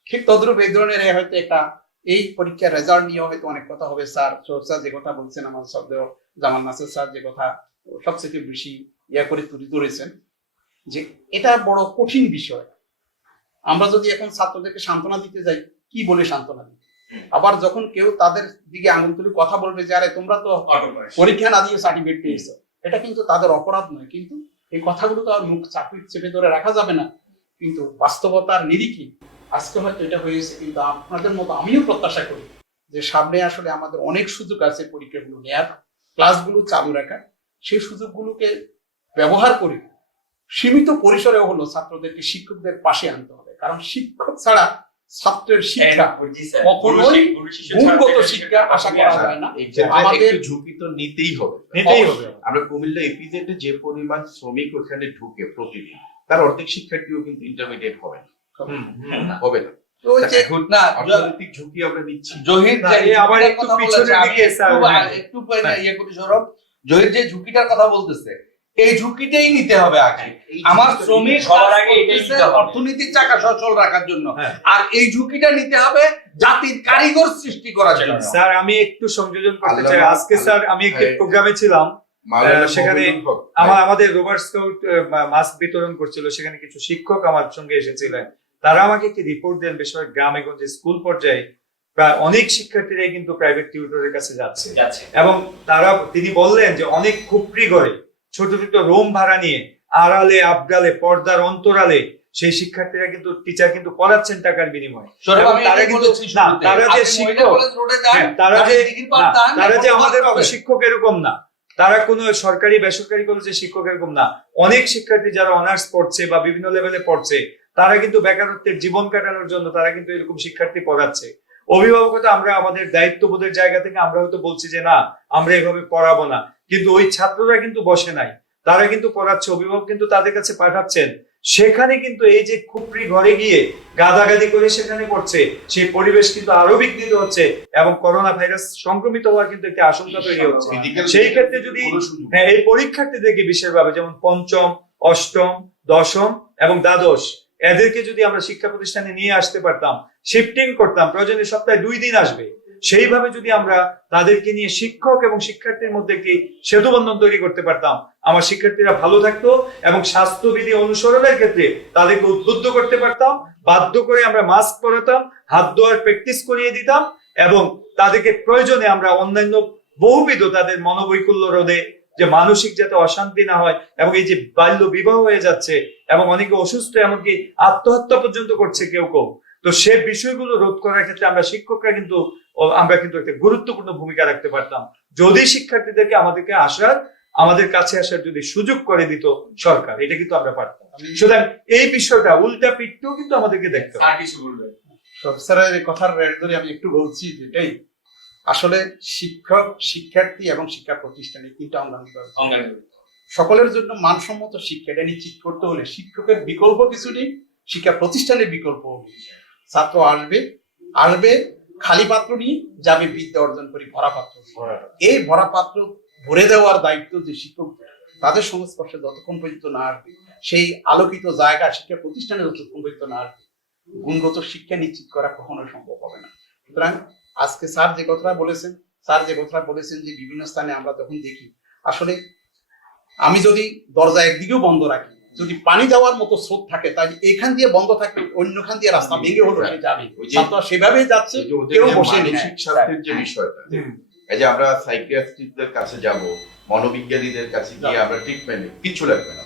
ঠিক তদ্রূপ এই ধরনের হয়তো একটা এই পরীক্ষার রেজাল্ট নিয়ে হয়তো অনেক কথা হবে। স্যার যে কথা বলছেন, আমার শব্দ জামাল নাসির স্যার যে কথা সবচেয়ে বেশি করে তুলে ধরেছেন যে এটা বড় কঠিন বিষয়। আমরা যদি এখন ছাত্রদেরকে সান্ত্বনা দিতে যাই, কি বলে সান্ত্বনা দিই? আবার যখন কেউ তাদের দিকে আঙুল তুলে কথা বলবে যে আরে তোমরা তো পরীক্ষা না দিয়ে সার্টিফিকেট পেয়েছো, এটা কিন্তু তাদের অপরাধ নয়। কিন্তু এই কথাগুলো তো আর মুখ চেপে ধরে রাখা যাবে না। কিন্তু বাস্তবতার নিরিখে আজকে হয়তো এটা হয়েছে, কিন্তু আপনাদের মতো আমিও প্রত্যাশা করি যে সামনে আসলে আমাদের অনেক সুযোগ আছে পরীক্ষাগুলো নেয়ার, ক্লাসগুলো চালু রাখার। সেই সুযোগগুলোকে ব্যবহার করে সীমিত পরিসরে হলো ছাত্রদেরকে শিক্ষকদের পাশে আনতে হবে। কারণ শিক্ষক ছাড়া ছাত্রের শিক্ষা কখনোই গুণগত শিক্ষা আশা করা যায় না। আমাদের ঝুঁকি তো নিতেই হবে। আমরা কুমিল্লা এপিজেডে যে পরিমাণ শ্রমিক ওখানে ঢুকে প্রতিদিন, তার অর্ধেক শিক্ষার্থীও কিন্তু ইন্টারমিডিয়েট হবে না। তো ওই যে না অর্থনৈতিক ঝুঁকি আমরা নিচ্ছি। জহির আবার একটু পিছনের দিকে একটু ইয়ে করি সৌরভ, জহির যে ঝুঁকিটার কথা বলতেছে এই ঝুঁকিটাই নিতে হবে আগে। আমার শ্রমিক সবার আগে অর্থনীতির চাকা সচল রাখার জন্য, আর এই ঝুঁকিটা নিতে হবে জাতির কারিগর সৃষ্টি করার জন্য। স্যার আমি একটু সংযোজন করতে চাই। আজকে স্যার আমি একটি প্রোগ্রামে ছিলাম, সেখানে আমাদের রোভার স্কাউট মাস্ক বিতরণ করছিল। সেখানে কিছু শিক্ষক আমার সঙ্গে এসেছিলেন, তারা আমাকে একটি রিপোর্ট দেন বেশিরভাগ গ্রামে গঞ্জে স্কুল পর্যায়ে প্রায় অনেক শিক্ষার্থীরাই কিন্তু প্রাইভেট টিউটরের কাছে যাচ্ছে। এবং তিনি বললেন যে অনেক খুপড়ি ঘরে ছোট ছোট রুম ভাড়া নিয়ে আড়ালে আবডালে পর্দার অন্তরালে সেই শিক্ষার্থীরা কিন্তু টিচার কিন্তু পড়াচ্ছেন টাকার বিনিময়ে। তারা কিন্তু তারা যে শিক্ষক, তারা যে আমাদের মতো শিক্ষক এরকম না, তারা কোনো সরকারি বেসরকারি কলেজের শিক্ষক এরকম না। অনেক শিক্ষার্থী যারা অনার্স পড়ছে বা বিভিন্ন লেভেলে পড়ছে, তারা কিন্তু বেকারত্বের জীবন কাটানোর জন্য তারা কিন্তু এরকম শিক্ষার্থী পড়াচ্ছে। অভিভাবকতা আমরা আমাদের দায়িত্ববোধের জায়গা থেকে আমরা হয়তো বলছি যে না আমরা এভাবে পড়াবো না, কিন্তু ওই ছাত্ররা কিন্তু বসে নাই, তারা কিন্তু পড়াচ্ছে, অভিভাবক কিন্তু তাদের কাছে পাঠাচ্ছেন। সেখানে কিন্তু এই যে খুপড়ি ঘরে গিয়ে গাদাগাদি করে সেখানে পড়ছে, সেই পরিবেশ কিন্তু আরো বিঘ্নিত হচ্ছে এবং করোনা ভাইরাস সংক্রমিত হওয়ার কিন্তু একটি আশঙ্কা তৈরি হচ্ছে। সেই ক্ষেত্রে যদি এই পরীক্ষার্থীদেরকে বিশেষভাবে যেমন পঞ্চম, অষ্টম, দশম এবং দ্বাদশ এদেরকে যদি আমরা শিক্ষা প্রতিষ্ঠানে নিয়ে আসতে পারতাম, শিফটিং করতাম, প্রয়োজনে সপ্তাহে 2 দিন আসবে, সেইভাবে যদি আমরা তাদেরকে নিয়ে শিক্ষক এবং শিক্ষার্থীর মধ্যে একটি সেতুবন্ধন তৈরি করতে পারতাম, আমার শিক্ষার্থীরা ভালো থাকতো এবং স্বাস্থ্যবিধি অনুসরণের ক্ষেত্রে তাদেরকে উদ্বুদ্ধ করতে পারতাম, বাধ্য করে আমরা মাস্ক পরাতাম, হাত ধোয়ার প্র্যাকটিস করিয়ে দিতাম এবং তাদেরকে প্রয়োজনে আমরা অন্যান্য বহুবিধ তাদের মনোবৈকল্য রোধে, যে মানসিক যাতে অশান্তি না হয় এবং এই যে বাল্য বিবাহ হয়ে যাচ্ছে এবং অনেকে অসুস্থ, এমনকি আত্মহত্যা পর্যন্ত করছে কেউ কেউ, তো সে বিষয়গুলো রোধ করার ক্ষেত্রে আমরা শিক্ষকরা কিন্তু একটা গুরুত্বপূর্ণ ভূমিকা রাখতে পারতাম যদি শিক্ষার্থীদেরকে আমাদের কাছে আসার যদি সুযোগ করে দিত সরকার, এটা কিন্তু আমরা পারতাম। সুতরাং এই বিষয়টা উল্টা পিঠটাও কিন্তু আমাদেরকে দেখতে হবে। কিছু বলবেন স্যারের কথার ধরে আমি একটু বলছি, যেটাই আসলে শিক্ষক, শিক্ষার্থী এবং শিক্ষা প্রতিষ্ঠানে কিন্তু সকলের জন্য মানসম্মত শিক্ষা এটা নিশ্চিত করতে হলে শিক্ষকের বিকল্প কিছু নেই, শিক্ষা প্রতিষ্ঠানের বিকল্প নেই। ছাত্র আসবে খালি পাত্র নিয়ে যাবে, বিদ্যা অর্জন করে ভরা পাত্র। এই ভরা পাত্র ভরে দেওয়ার দায়িত্ব যে শিক্ষক, তাদের সংস্পর্শে যতক্ষণ পর্যন্ত না আসবে, সেই আলোকিত জায়গা শিক্ষা প্রতিষ্ঠানে যতক্ষণ পর্যন্ত না আসবে, গুণগত শিক্ষা নিশ্চিত করা কখনো সম্ভব হবে না। সুতরাং আজকে স্যার যে কথাটা বলেছেন যে বিভিন্ন স্থানে আমরা যখন দেখি, আসলে আমি যদি দরজা একদিকেও বন্ধ রাখি, যদি পানি যাওয়ার মতো স্রোত থাকে, তাই এখান দিয়ে বন্ধ থাকে, অন্যখান দিয়ে রাস্তা ভেঙে হলো সে যাবে, সেভাবেই যাচ্ছে, কেউ বসে নেই। স্বাস্থ্যের যে বিষয়টা, এই যে আমরা সাইকিয়াট্রিস্টদের কাছে যাব, মনোবিজ্ঞানীদের কাছে গিয়ে আমরা ট্রিটমেন্ট কিছু লাগবে না,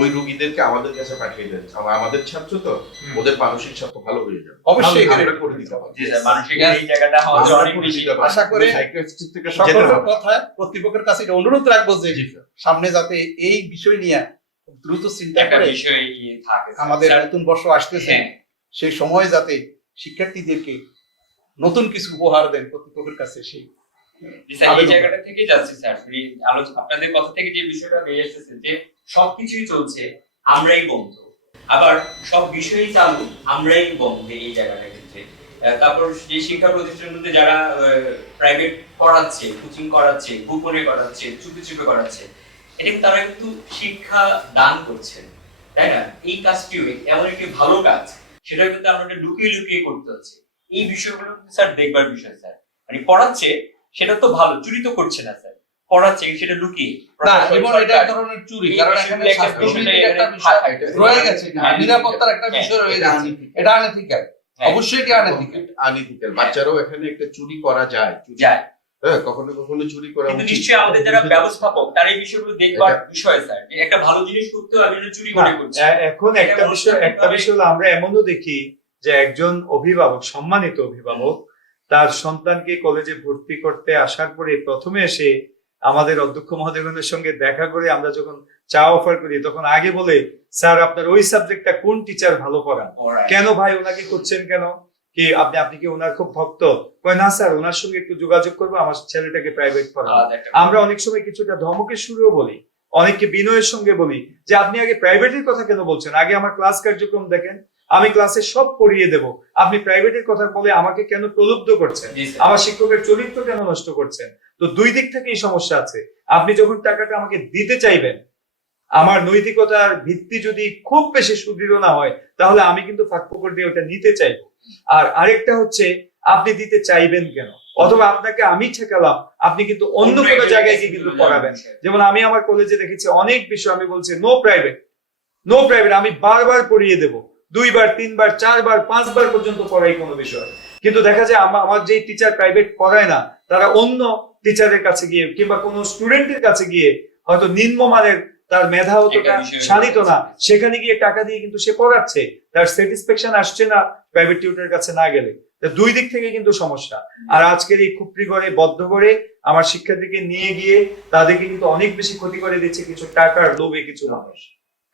ওই রোগীদেরকে আমাদের কাছে পাঠিয়ে দেন, আমাদের ছাত্র তো, ওদের মানসিক স্বাস্থ্য ভালো হয়ে যাবে, অবশ্যই এখানে আমরা করে দিতে পারি। জি স্যার, মানসিক এই জায়গাটা আমাদের অনেক বেশি। আশা করি সাইকিয়াট্রিস্ট থেকে যেতে সকলের হবে। কথা কর্তৃপক্ষের কাছে এটা অনুরোধ রাখবো যে জি স্যার। সামনে যাতে এই বিষয় নিয়ে খুব দ্রুত চিন্তা একটা করে বিষয় থাকে স্যার। আমাদের স্যার, নতুন বর্ষ আসতেছে, হ্যাঁ, সেই সময় যাতে শিক্ষার্থীদেরকে নতুন কিছু উপহার দেন কর্তৃপক্ষের কাছে সেই জি স্যার, এই আবেদন। জায়গাটা থেকে যাচ্ছে স্যার। এই আপনাদের কথা থেকে যে বিষয়টা বেরিয়ে আসতেছে যে সবকিছুই চলছে, আমরাই বন্ধ, আবার সব বিষয়ই চালু, আমরাই বন্ধ এই জায়গাটা ক্ষেত্রে। তারপর যে শিক্ষা প্রতিষ্ঠানগুলোতে যারা প্রাইভেট পড়াচ্ছে, কোচিং করাচ্ছে, গোপনে করাচ্ছে, চুপে চুপে করাচ্ছে, এটা কিন্তু তারা কিন্তু শিক্ষা দান করছেন, তাই না? এই কাজটিও এমন একটি ভালো কাজ, সেটা কিন্তু আমরা লুকিয়ে লুকিয়ে করতে হচ্ছে। এই বিষয়গুলো কিন্তু স্যার দেখবার বিষয় স্যার। মানে পড়াচ্ছে সেটা তো ভালো, চুরি তো করছে না স্যার, পড়াচ্ছে সেটা লুকিয়ে। না, এবং এটা এক ধরনের চুরি, এই কারণ বিষয়গুলো এখানে একটা স্বাস্থ্যবিধির বিষয় একটা এখানে বিষয় থাকে। রয়ে গেছে, হ্যাঁ, নিরাপত্তার একটা হ্যাঁ, বিষয় রয়ে এটা গেছে, unethical। এটা আনএথিক্যাল, হ্যাঁ, অবশ্যই এটা আনএথিক্যাল। আনএথিক্যাল, বাচ্চারাও এখানে একটা চুরি করা যায়, যায়। হ্যাঁ, কখনো কখনো চুরি করা কিন্তু উচিত। নিশ্চয়ই আমাদের যারা ব্যবস্থাপক তারা এই বিষয়গুলো দেখবার বিষয় স্যার, যে একটা ভালো জিনিস করতেও আমি এটা চুরি করে করছি। এখন একটা বিষয় হলো আমরা এমনও দেখি যে একজন অভিভাবক, সম্মানিত অভিভাবক, তার সন্তানকে কলেজে ভর্তি করতে আসার পরে প্রথমে এসে আমাদের অধ্যক্ষ মহোদয়গণের সঙ্গে দেখা করে আমরা যখন চা অফার করি তখন আগে বলে, স্যার আপনার ওই সাবজেক্টটা কোন টিচার ভালো পড়ান, কেন ভাই ওনাকে করছেন কেন, কি আপনি কি ওনার খুব ভক্ত? কয় না স্যার, ওনার সঙ্গে একটু যোগাযোগ করবো, আমার ছেলেটাকে প্রাইভেট পড়াবো। আমরা অনেক সময় কিছুটা ধমকের সুরেও বলি, অনেককে বিনয়ের সঙ্গে বলি যে আপনি আগে প্রাইভেটের কথা কেন বলছেন, আগে আমার ক্লাস কার্যক্রম দেখেন, আমি ক্লাসে সব পড়িয়ে দেব, আপনি প্রাইভেটের কথা বলে আমাকে কেন প্রলুব্ধ করছেন, আমার শিক্ষকের চরিত্র কেন নষ্ট করছেন? তো দুই দিক থেকেই সমস্যা আছে। আপনি যখন টাকাটা আমাকে দিতে চাইবেন, আমার নৈতিকতার ভিত্তি যদি খুব বেশি সুদৃঢ় না হয়, তাহলে আমি কিন্তু ফাঁকফোকর দিয়ে ওটা নিতে চাইবো। আর আরেকটা হচ্ছে, আপনি দিতে চাইবেন কেন, অথবা আপনাকে আমি ঠেকালাম, আপনি কিন্তু অন্য কোনো জায়গায় গিয়ে কিন্তু পড়াবেন। যেমন আমি আমার কলেজে দেখেছি অনেক বিষয় আমি বলছি নো প্রাইভেট, নো প্রাইভেট, আমি বারবার পড়িয়ে দেব, 2 বার 3 বার 4 বার 5 বার পর্যন্ত পড়াই কোনো বিষয়, কিন্তু দেখা যায় আমার যে টিচার প্রাইভেট পড়ায় না, তারা অন্য টিচারের কাছে গিয়ে কিংবা কোনো স্টুডেন্টের কাছে গিয়ে, হয়তো নিম্নমানের, তার মেধা অতটা শানিত না, সেখানে গিয়ে টাকা দিয়ে কিন্তু সে পড়াচ্ছে, তার স্যাটিসফ্যাকশন আসছে না প্রাইভেট টিউটরের কাছে না গেলে। দুই দিক থেকে কিন্তু সমস্যা। আর আজকের এই খুপড়ি করে বদ্ধ করে আমার শিক্ষার্থীকে নিয়ে গিয়ে তাদেরকে কিন্তু অনেক বেশি ক্ষতি করে দিচ্ছে কিছু টাকার লোভে, কিছু মানুষ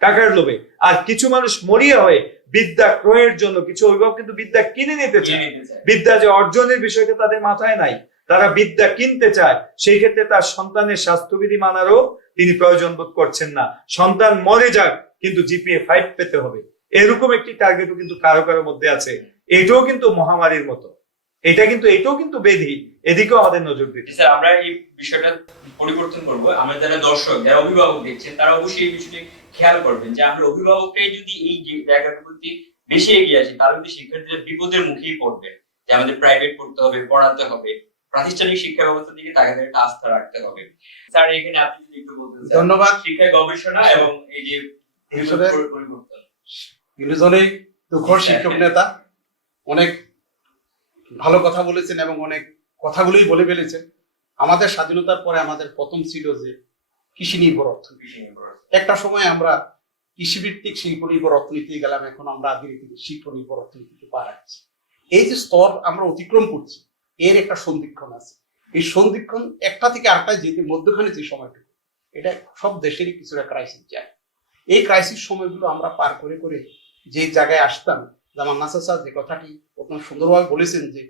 টাকার লোভে, আর কিছু মানুষ মরিয়া হয়ে বিদ্যা ক্রয়ের জন্য, কিছু অভিভাবক কিন্তু বিদ্যা কিনে নিতে চায়, বিদ্যা যে অর্জনের বিষয়টা তাদের মাথায় নাই, তারা বিদ্যা কিনতে চায়। সেই ক্ষেত্রে তার সন্তানের স্বাস্থ্যবিধি মানারও তিনি প্রয়োজন বোধ করছেন না, সন্তান মরে যাক কিন্তু জিপিএ 5 পেতে হবে, এরকম একটি টার্গেটও কিন্তু কারো কারো মধ্যে আছে। এটাও কিন্তু মহামারীর মতো, এটাও কিন্তু বেধি, এদিকেও আমাদের নজর দিতে। স্যার, আমরা এই বিষয়টা পরিবর্তন করব। আমরা যারা দর্শক, যারা অভিভাবক দেখছেন, তারা অবশ্যই এই বিষয়টি খেয়াল করবেন যে আমরা অভিভাবকরাই যদি এই জায়গাটার প্রতি বেশি এগিয়ে আসি, তাহলে কিন্তু শিক্ষার্থীরা বিপদের মুখেই পড়বে, যে আমাদের প্রাইভেট পড়তে হবে, পড়াতে হবে, প্রাতিষ্ঠানিক শিক্ষা ব্যবস্থার দিকে তাদের একটা আস্থা রাখতে হবে। স্যার, এখানে আপনি যদি একটু বলতেন। ধন্যবাদ। শিক্ষা গবেষণা এবং এই যে পরিবর্তন, দুজনেই তুখোড় শিক্ষক নেতা, অনেক ভালো কথা বলেছেন এবং অনেক কথাগুলোই বলে ফেলেছেন। আমাদের স্বাধীনতার পরে আমাদের প্রথম ছিল যে কৃষি নির্ভর অর্থনীতি। একটা সময় আমরা কৃষিভিত্তিক শিল্প নির্ভর অর্থনীতি গেলাম, এখন আমরা ধীরে ধীরে শিল্প নির্ভর অর্থনীতিতে পা রাখছি। এই যে স্তর আমরা অতিক্রম করছি, এর একটা সন্ধিক্ষণ আছে। এই সন্ধিক্ষণ একটা থেকে আরেকটা যেতে মধ্যখানে যে সময়টুকু, এটা সব দেশেরই কিছুটা ক্রাইসিস যায়। এই ক্রাইসিস সময়গুলো আমরা পার করে করে যে জায়গায় আসতাম, যেমন নাসার স্যার যে কথাটি প্রথম সুন্দরভাবে বলেছেন যে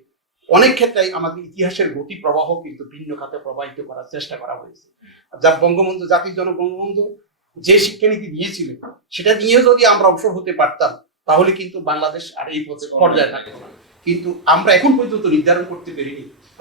অনেক ক্ষেত্রে আমাদের ইতিহাসের গতি প্রবাহ কিন্তু ভিন্ন খাতে প্রবাহিত করার চেষ্টা করা হয়েছে। যা বঙ্গবন্ধু, জাতির জনক বঙ্গবন্ধু যে শিক্ষানীতি দিয়েছিলেন, সেটা নিয়ে যদি আমরা অবসর হতে পারতাম, তাহলে কিন্তু বাংলাদেশ আর এই পর্যায়ে থাকতো না। কিন্তু আমরা এখন পর্যন্ত নির্ধারণ করতে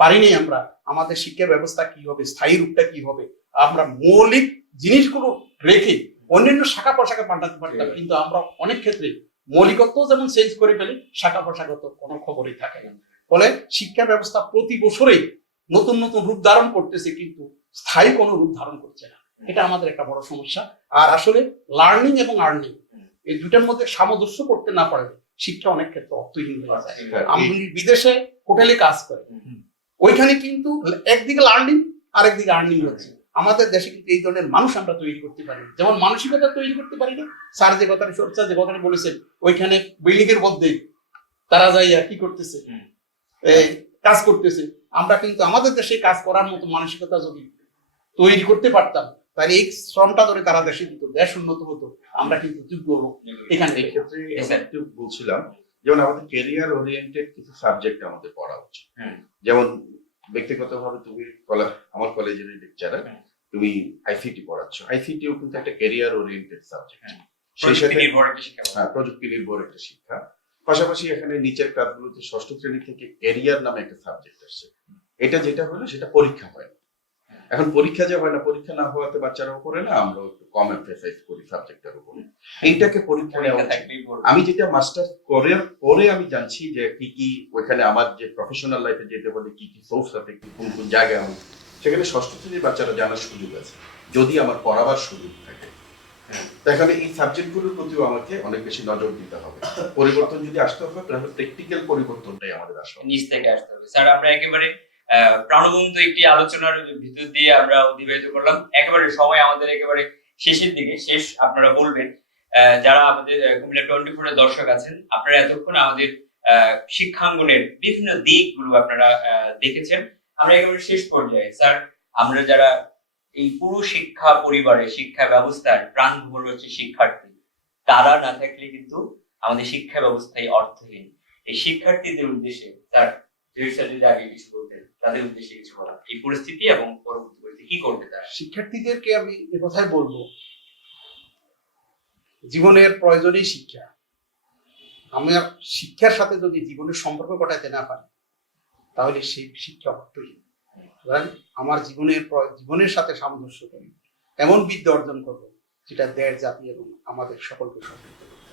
পারিনি আমরা আমাদের শিক্ষা ব্যবস্থা কি হবে, স্থায়ী রূপটা কি হবে। আমরা মৌলিক জিনিসগুলো রেখে অন্যান্য শাখা প্রশাখা পাল্টাতে পারতাম, কিন্তু আমরা অনেক ক্ষেত্রে মৌলিকত্ব যেমন চেঞ্জ করে ফেলি, শাখা প্রশাখাগত কোনো খবরই থাকে না। ফলে শিক্ষা ব্যবস্থা প্রতি বছরেই নতুন নতুন রূপ ধারণ করতেছে, কিন্তু স্থায়ী কোনো রূপ ধারণ করছে না। এটা আমাদের একটা বড় সমস্যা। আর আসলে লার্নিং এবং আর্নিং এই দুটার মধ্যে সামঞ্জস্য করতে না পারলে শিক্ষা অনেক ক্ষেত্রে অর্থহীন হয়ে যায়। আমি বিদেশে হোটেলে কাজ করে, ওইখানে কিন্তু একদিকে লার্নিং আর একদিকে আর্নিং হচ্ছে। আমাদের দেশে কিন্তু এই ধরনের মানুষ আমরা তৈরি করতে পারি, যেমন মানসিকতা তৈরি করতে পারি না। স্যার যে কথাটা যে কথাটা বলেছেন, ওইখানে বিল্ডিং এর মধ্যে তারা যাইয়া কি করতেছে, কাজ করতেছে। আমরা কিন্তু আমাদের দেশে কাজ করার মতো মানসিকতা যদি তৈরি করতে পারতাম, তাহলে এই শ্রমটা ধরে তারা দেশে দিত, দেশ উন্নত হতো, আমরা কিন্তু যোগ্য হবো। এখানে এই ক্ষেত্রে আমি একটু বলছিলাম, যেমন আমাদের ক্যারিয়ার ওরিয়েন্টেড কিছু সাবজেক্ট আমাদের পড়া উচিত। যেমন ব্যক্তিগতভাবে তুমি আমার কলেজের লেকচারার, তুমি আইসিটি পড়াচ্ছ, আইসিটিও কিন্তু একটা ক্যারিয়ার ওরিয়েন্টেড সাবজেক্ট, সেই সাথে প্রযুক্তি নির্ভর একটা শিক্ষা। পাশাপাশি এখানে নিচের ক্লাসগুলোতে ষষ্ঠ শ্রেণী থেকে ক্যারিয়ার নামে একটা সাবজেক্ট আসছে। এটা যেটা হলো সেটা পরীক্ষা হয় না। এখন পরীক্ষা যে হয় না, পরীক্ষা না হওয়াতে বাচ্চারাও করে না, আমরা একটু কম এমফেসাইজ করি সাবজেক্টের উপরে। এইটাকে পরীক্ষা নেওয়া উচিত। আমি যেটা মাস্টার্স করার পরে আমি জানছি যে কি কি ওইখানে আমার যে প্রফেশনাল লাইফে যেতে বলে কি কি সোর্স আছে, কোন কোন জায়গায় আমি, সেখানে ষষ্ঠ শ্রেণীর বাচ্চারা জানার সুযোগ আছে যদি আমার পড়াবার সুযোগ থাকে। তাহলে এই সাবজেক্টগুলোর প্রতিও আমাকে অনেক বেশি নজর দিতে হবে। পরিবর্তন যদি আসতে হবে তাহলে প্র্যাকটিক্যাল পরিবর্তনটাই আমাদের আসবে, নিজ থেকে আসতে হবে। স্যার, আমরা একেবারে প্রাণবন্ত একটি আলোচনার ভিতর দিয়ে আমরা অতিবাহিত করলাম। একেবারে সময় আমাদের একেবারে শেষের দিকে, শেষ আপনারা বলবেন যারা আমাদের কুমিল্লা 24 এর দর্শক আছেন, আপনারা এতক্ষণ আমাদের শিক্ষাঙ্গনের বিভিন্ন দিকগুলো আপনারা দেখেছেন। আমরা একেবারে শেষ পর্যায়ে স্যার, আমরা যারা এই পুরো শিক্ষা পরিবারে, শিক্ষা ব্যবস্থার প্রাণ ভর হচ্ছে শিক্ষার্থী, তারা না থাকলে কিন্তু আমাদের শিক্ষা ব্যবস্থাই অর্থহীন। এই শিক্ষার্থীদের উদ্দেশ্যে স্যার যদি আগে কিছু বলতেন, তাদের উদ্দেশ্যে কিছু বলা, এই পরিস্থিতি এবং পরবর্তী পরিস্থিতি কি করবে তারা? শিক্ষার্থীদেরকে আমি এ কথাই বলবো, জীবনের প্রয়োজনীয় শিক্ষা, আমার শিক্ষার সাথে যদি জীবনের সম্পর্ক ঘটাতে না পারি, তাহলে সেই শিক্ষা অর্থহীন। আমার জীবনের সাথে সামঞ্জস্য করি এমন বিদ্যা অর্জন করবো যেটা দেশ, জাতি এবং আমাদের সকলকে সমৃদ্ধ করবে।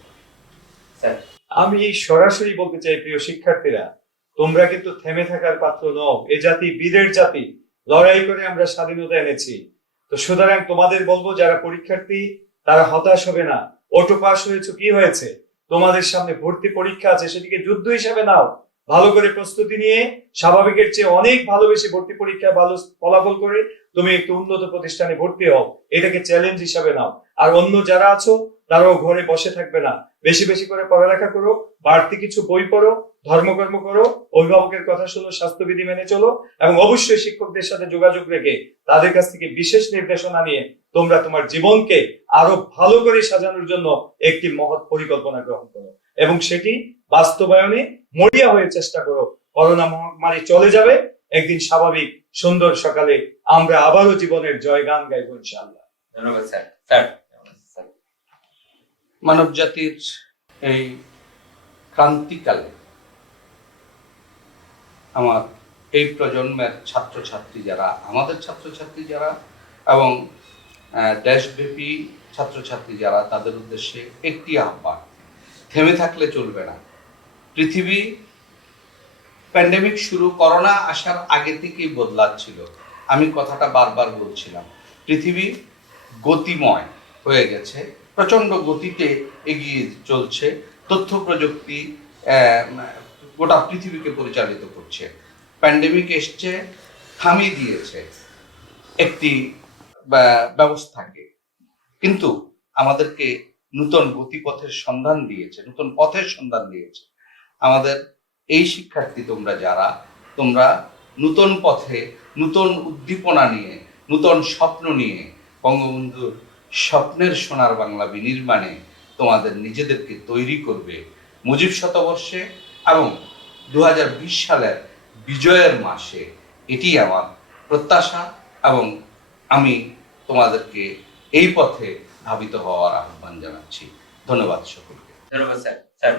আমি সরাসরি বলতে চাই, প্রিয় শিক্ষার্থীরা, তোমরা কিন্তু থেমে থাকার পাত্র নও। এ জাতি বীরের জাতি, লড়াই করে আমরা স্বাধীনতা এনেছি। তো সুতরাং তোমাদের বলবো, যারা পরীক্ষার্থী তারা হতাশ হবে না। অটো পাস হয়েছে, কি হয়েছে, তোমাদের সামনে ভর্তি পরীক্ষা আছে, সেটিকে যুদ্ধ হিসেবে নাও। ভালো করে প্রস্তুতি নিয়ে স্বাভাবিকের চেয়ে অনেক ভালোবেসে ভর্তি পরীক্ষায় ভালো ফলাফল করে তুমি একটু উন্নত প্রতিষ্ঠানে ভর্তি হও, এটাকে চ্যালেঞ্জ হিসাবে নাও। আর অন্য যারা আছো তারাও ঘরে বসে থাকবে না, বেশি বেশি করে পড়ালেখা করো, বাড়তি কিছু বই পড়ো, ধর্মকর্ম করো, অভিভাবকের কথা শোনো, স্বাস্থ্যবিধি মেনে চলো, এবং অবশ্যই শিক্ষকদের সাথে যোগাযোগ রেখে তাদের কাছ থেকে বিশেষ নির্দেশনা নিয়ে তোমরা তোমার জীবনকে আরো ভালো করে সাজানোর জন্য একটি মহৎ পরিকল্পনা গ্রহণ করো এবং সেটি বাস্তবায়নে মরিয়া হয়ে চেষ্টা করো। করোনা মহামারী চলে যাবে, একদিন স্বাভাবিক সুন্দর সকালে আমরা আবারও জীবনের জয় গান গাইব ইনশাআল্লাহ। ধন্যবাদ স্যার। স্যার, মানব জাতির এই ক্রান্তিকালে আমার এই প্রজন্মের ছাত্রছাত্রী যারা, আমাদের ছাত্রছাত্রী যারা এবং দেশব্যাপী ছাত্রছাত্রী যারা, তাদের উদ্দেশ্যে একটি আহ্বান, থেমে থাকলে চলবে না। পৃথিবী প্যান্ডেমিক শুরু, করোনা আসার আগে থেকেই বদলাচ্ছিল। আমি কথাটা বারবার বলছিলাম, পৃথিবী গতিময় হয়ে গেছে, প্রচন্ড গতিতে এগিয়ে চলছে। তথ্য প্রযুক্তি গোটা পৃথিবীকে পরিচালিত করছে। প্যান্ডেমিক এসছে, থামিয়ে দিয়েছে একটি ব্যবস্থাকে, কিন্তু আমাদেরকে নতুন গতিপথের সন্ধান দিয়েছে, নতুন পথের সন্ধান দিয়েছে। আমাদের এই শিক্ষার্থী তোমরা যারা, তোমরা নতুন পথে, নতুন উদ্দীপনা নিয়ে, নতুন স্বপ্ন নিয়ে বঙ্গবন্ধুর স্বপ্নের সোনার বাংলা বিনির্মাণে তোমাদের নিজেদেরকে তৈরি করবে। মুজিব শতবর্ষে এবং 2020 সালের বিজয়ের মাসে এটি আমার প্রত্যাশা এবং আমি তোমাদেরকে এই পথে ধাবিত হওয়ার আহ্বান জানাচ্ছি। ধন্যবাদ সকলকে। ধন্যবাদ স্যার। স্যার,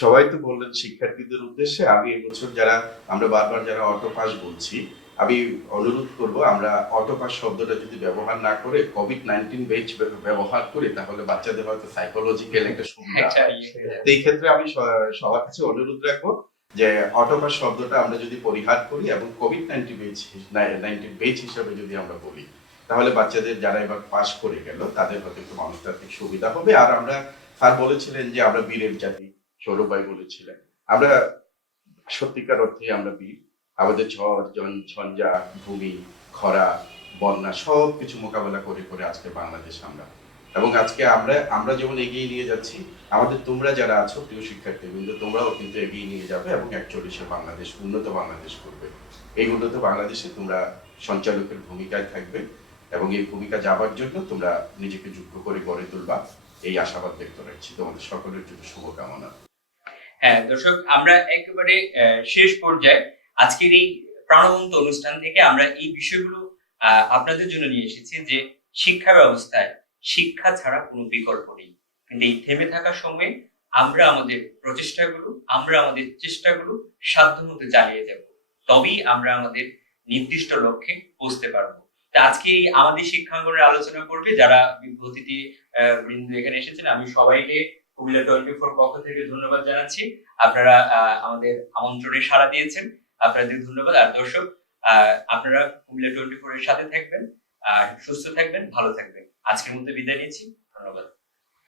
সবাই তো বললেন শিক্ষার্থীদের উদ্দেশ্যে। আমি এবছর যারা, আমরা বারবার যারা অটো পাস বলছি, আমি অনুরোধ করব, আমরা অটো পাস শব্দটা যদি ব্যবহার না করে COVID-19 ব্যাচ ব্যবহার করি, তাহলে বাচ্চাদের হয়তো সাইকোলজিক্যাল একটা সুবিধা। এই ক্ষেত্রে আমি সবার কাছে অনুরোধ রাখবো যে অটো পাস শব্দটা আমরা যদি পরিহার করি এবং COVID-19 ব্যাচ হিসাবে যদি আমরা বলি, তাহলে বাচ্চাদের যারা এবার পাস করে গেল তাদের হয়তো একটু মনস্তাত্ত্বিক সুবিধা হবে। আর আমরা, স্যার বলেছিলেন যে আমরা বীরের জাতি, সৌরভ ভাই বলেছিলেন, আমরা সত্যিকার অর্থে আমরা বীর। আমাদের ঝঞ্ঝা, ভূমি, খরা, বন্যা সব কিছু মোকাবেলা করে করে আজকে বাংলাদেশ আমরা। এবং আজকে আমরা যেমন এগিয়ে নিয়ে যাচ্ছি, আমাদের তোমরা যারা আছো প্রিয় শিক্ষার্থীবৃন্দ, তোমরাও কিন্তু এগিয়ে নিয়ে যাবে এবং 41-এ বাংলাদেশ উন্নত বাংলাদেশ করবে। এই উন্নত বাংলাদেশে তোমরা সঞ্চালকের ভূমিকায় থাকবে এবং এই ভূমিকা যাবার জন্য তোমরা নিজেকে যোগ্য করে গড়ে তুলবা, এই আশাবাদ ব্যক্ত রাখছি। তোমাদের সকলের জন্য শুভকামনা। হ্যাঁ দর্শক, আমরা একেবারে শেষ পর্যায়ে আজকের এই প্রাণবন্ত অনুষ্ঠান থেকে আমরা এই বিষয়গুলো আপনাদের জন্য নিয়ে এসেছি যে শিক্ষা ব্যবস্থায় শিক্ষা ছাড়া কোনো বিকল্প নেই। কিন্তু এই থেমে থাকার সময়ে আমরা আমাদের প্রচেষ্টাগুলো, আমরা আমাদের চেষ্টাগুলো সাধ্যমতো চালিয়ে যাব, তবেই আমরা আমাদের নির্দিষ্ট লক্ষ্যে পৌঁছতে পারবো। তা আজকে এই আমাদের শিক্ষাঙ্গনের আলোচনা করবে যারা অতিথি বৃন্দ এখানে এসেছেন, আমি সবাইকে কুমিল্লা 24 পক্ষ থেকে ধন্যবাদ জানাচ্ছি। আপনারা আমাদের আমন্ত্রণে সাড়া দিয়েছেন, আপনাদের ধন্যবাদ। আর দর্শক, আপনারা কুমিল্লা 24 এর সাথে থাকবেন, আর সুস্থ থাকবেন, ভালো থাকবেন। আজকের মধ্যে বিদায় নিচ্ছি, ধন্যবাদ।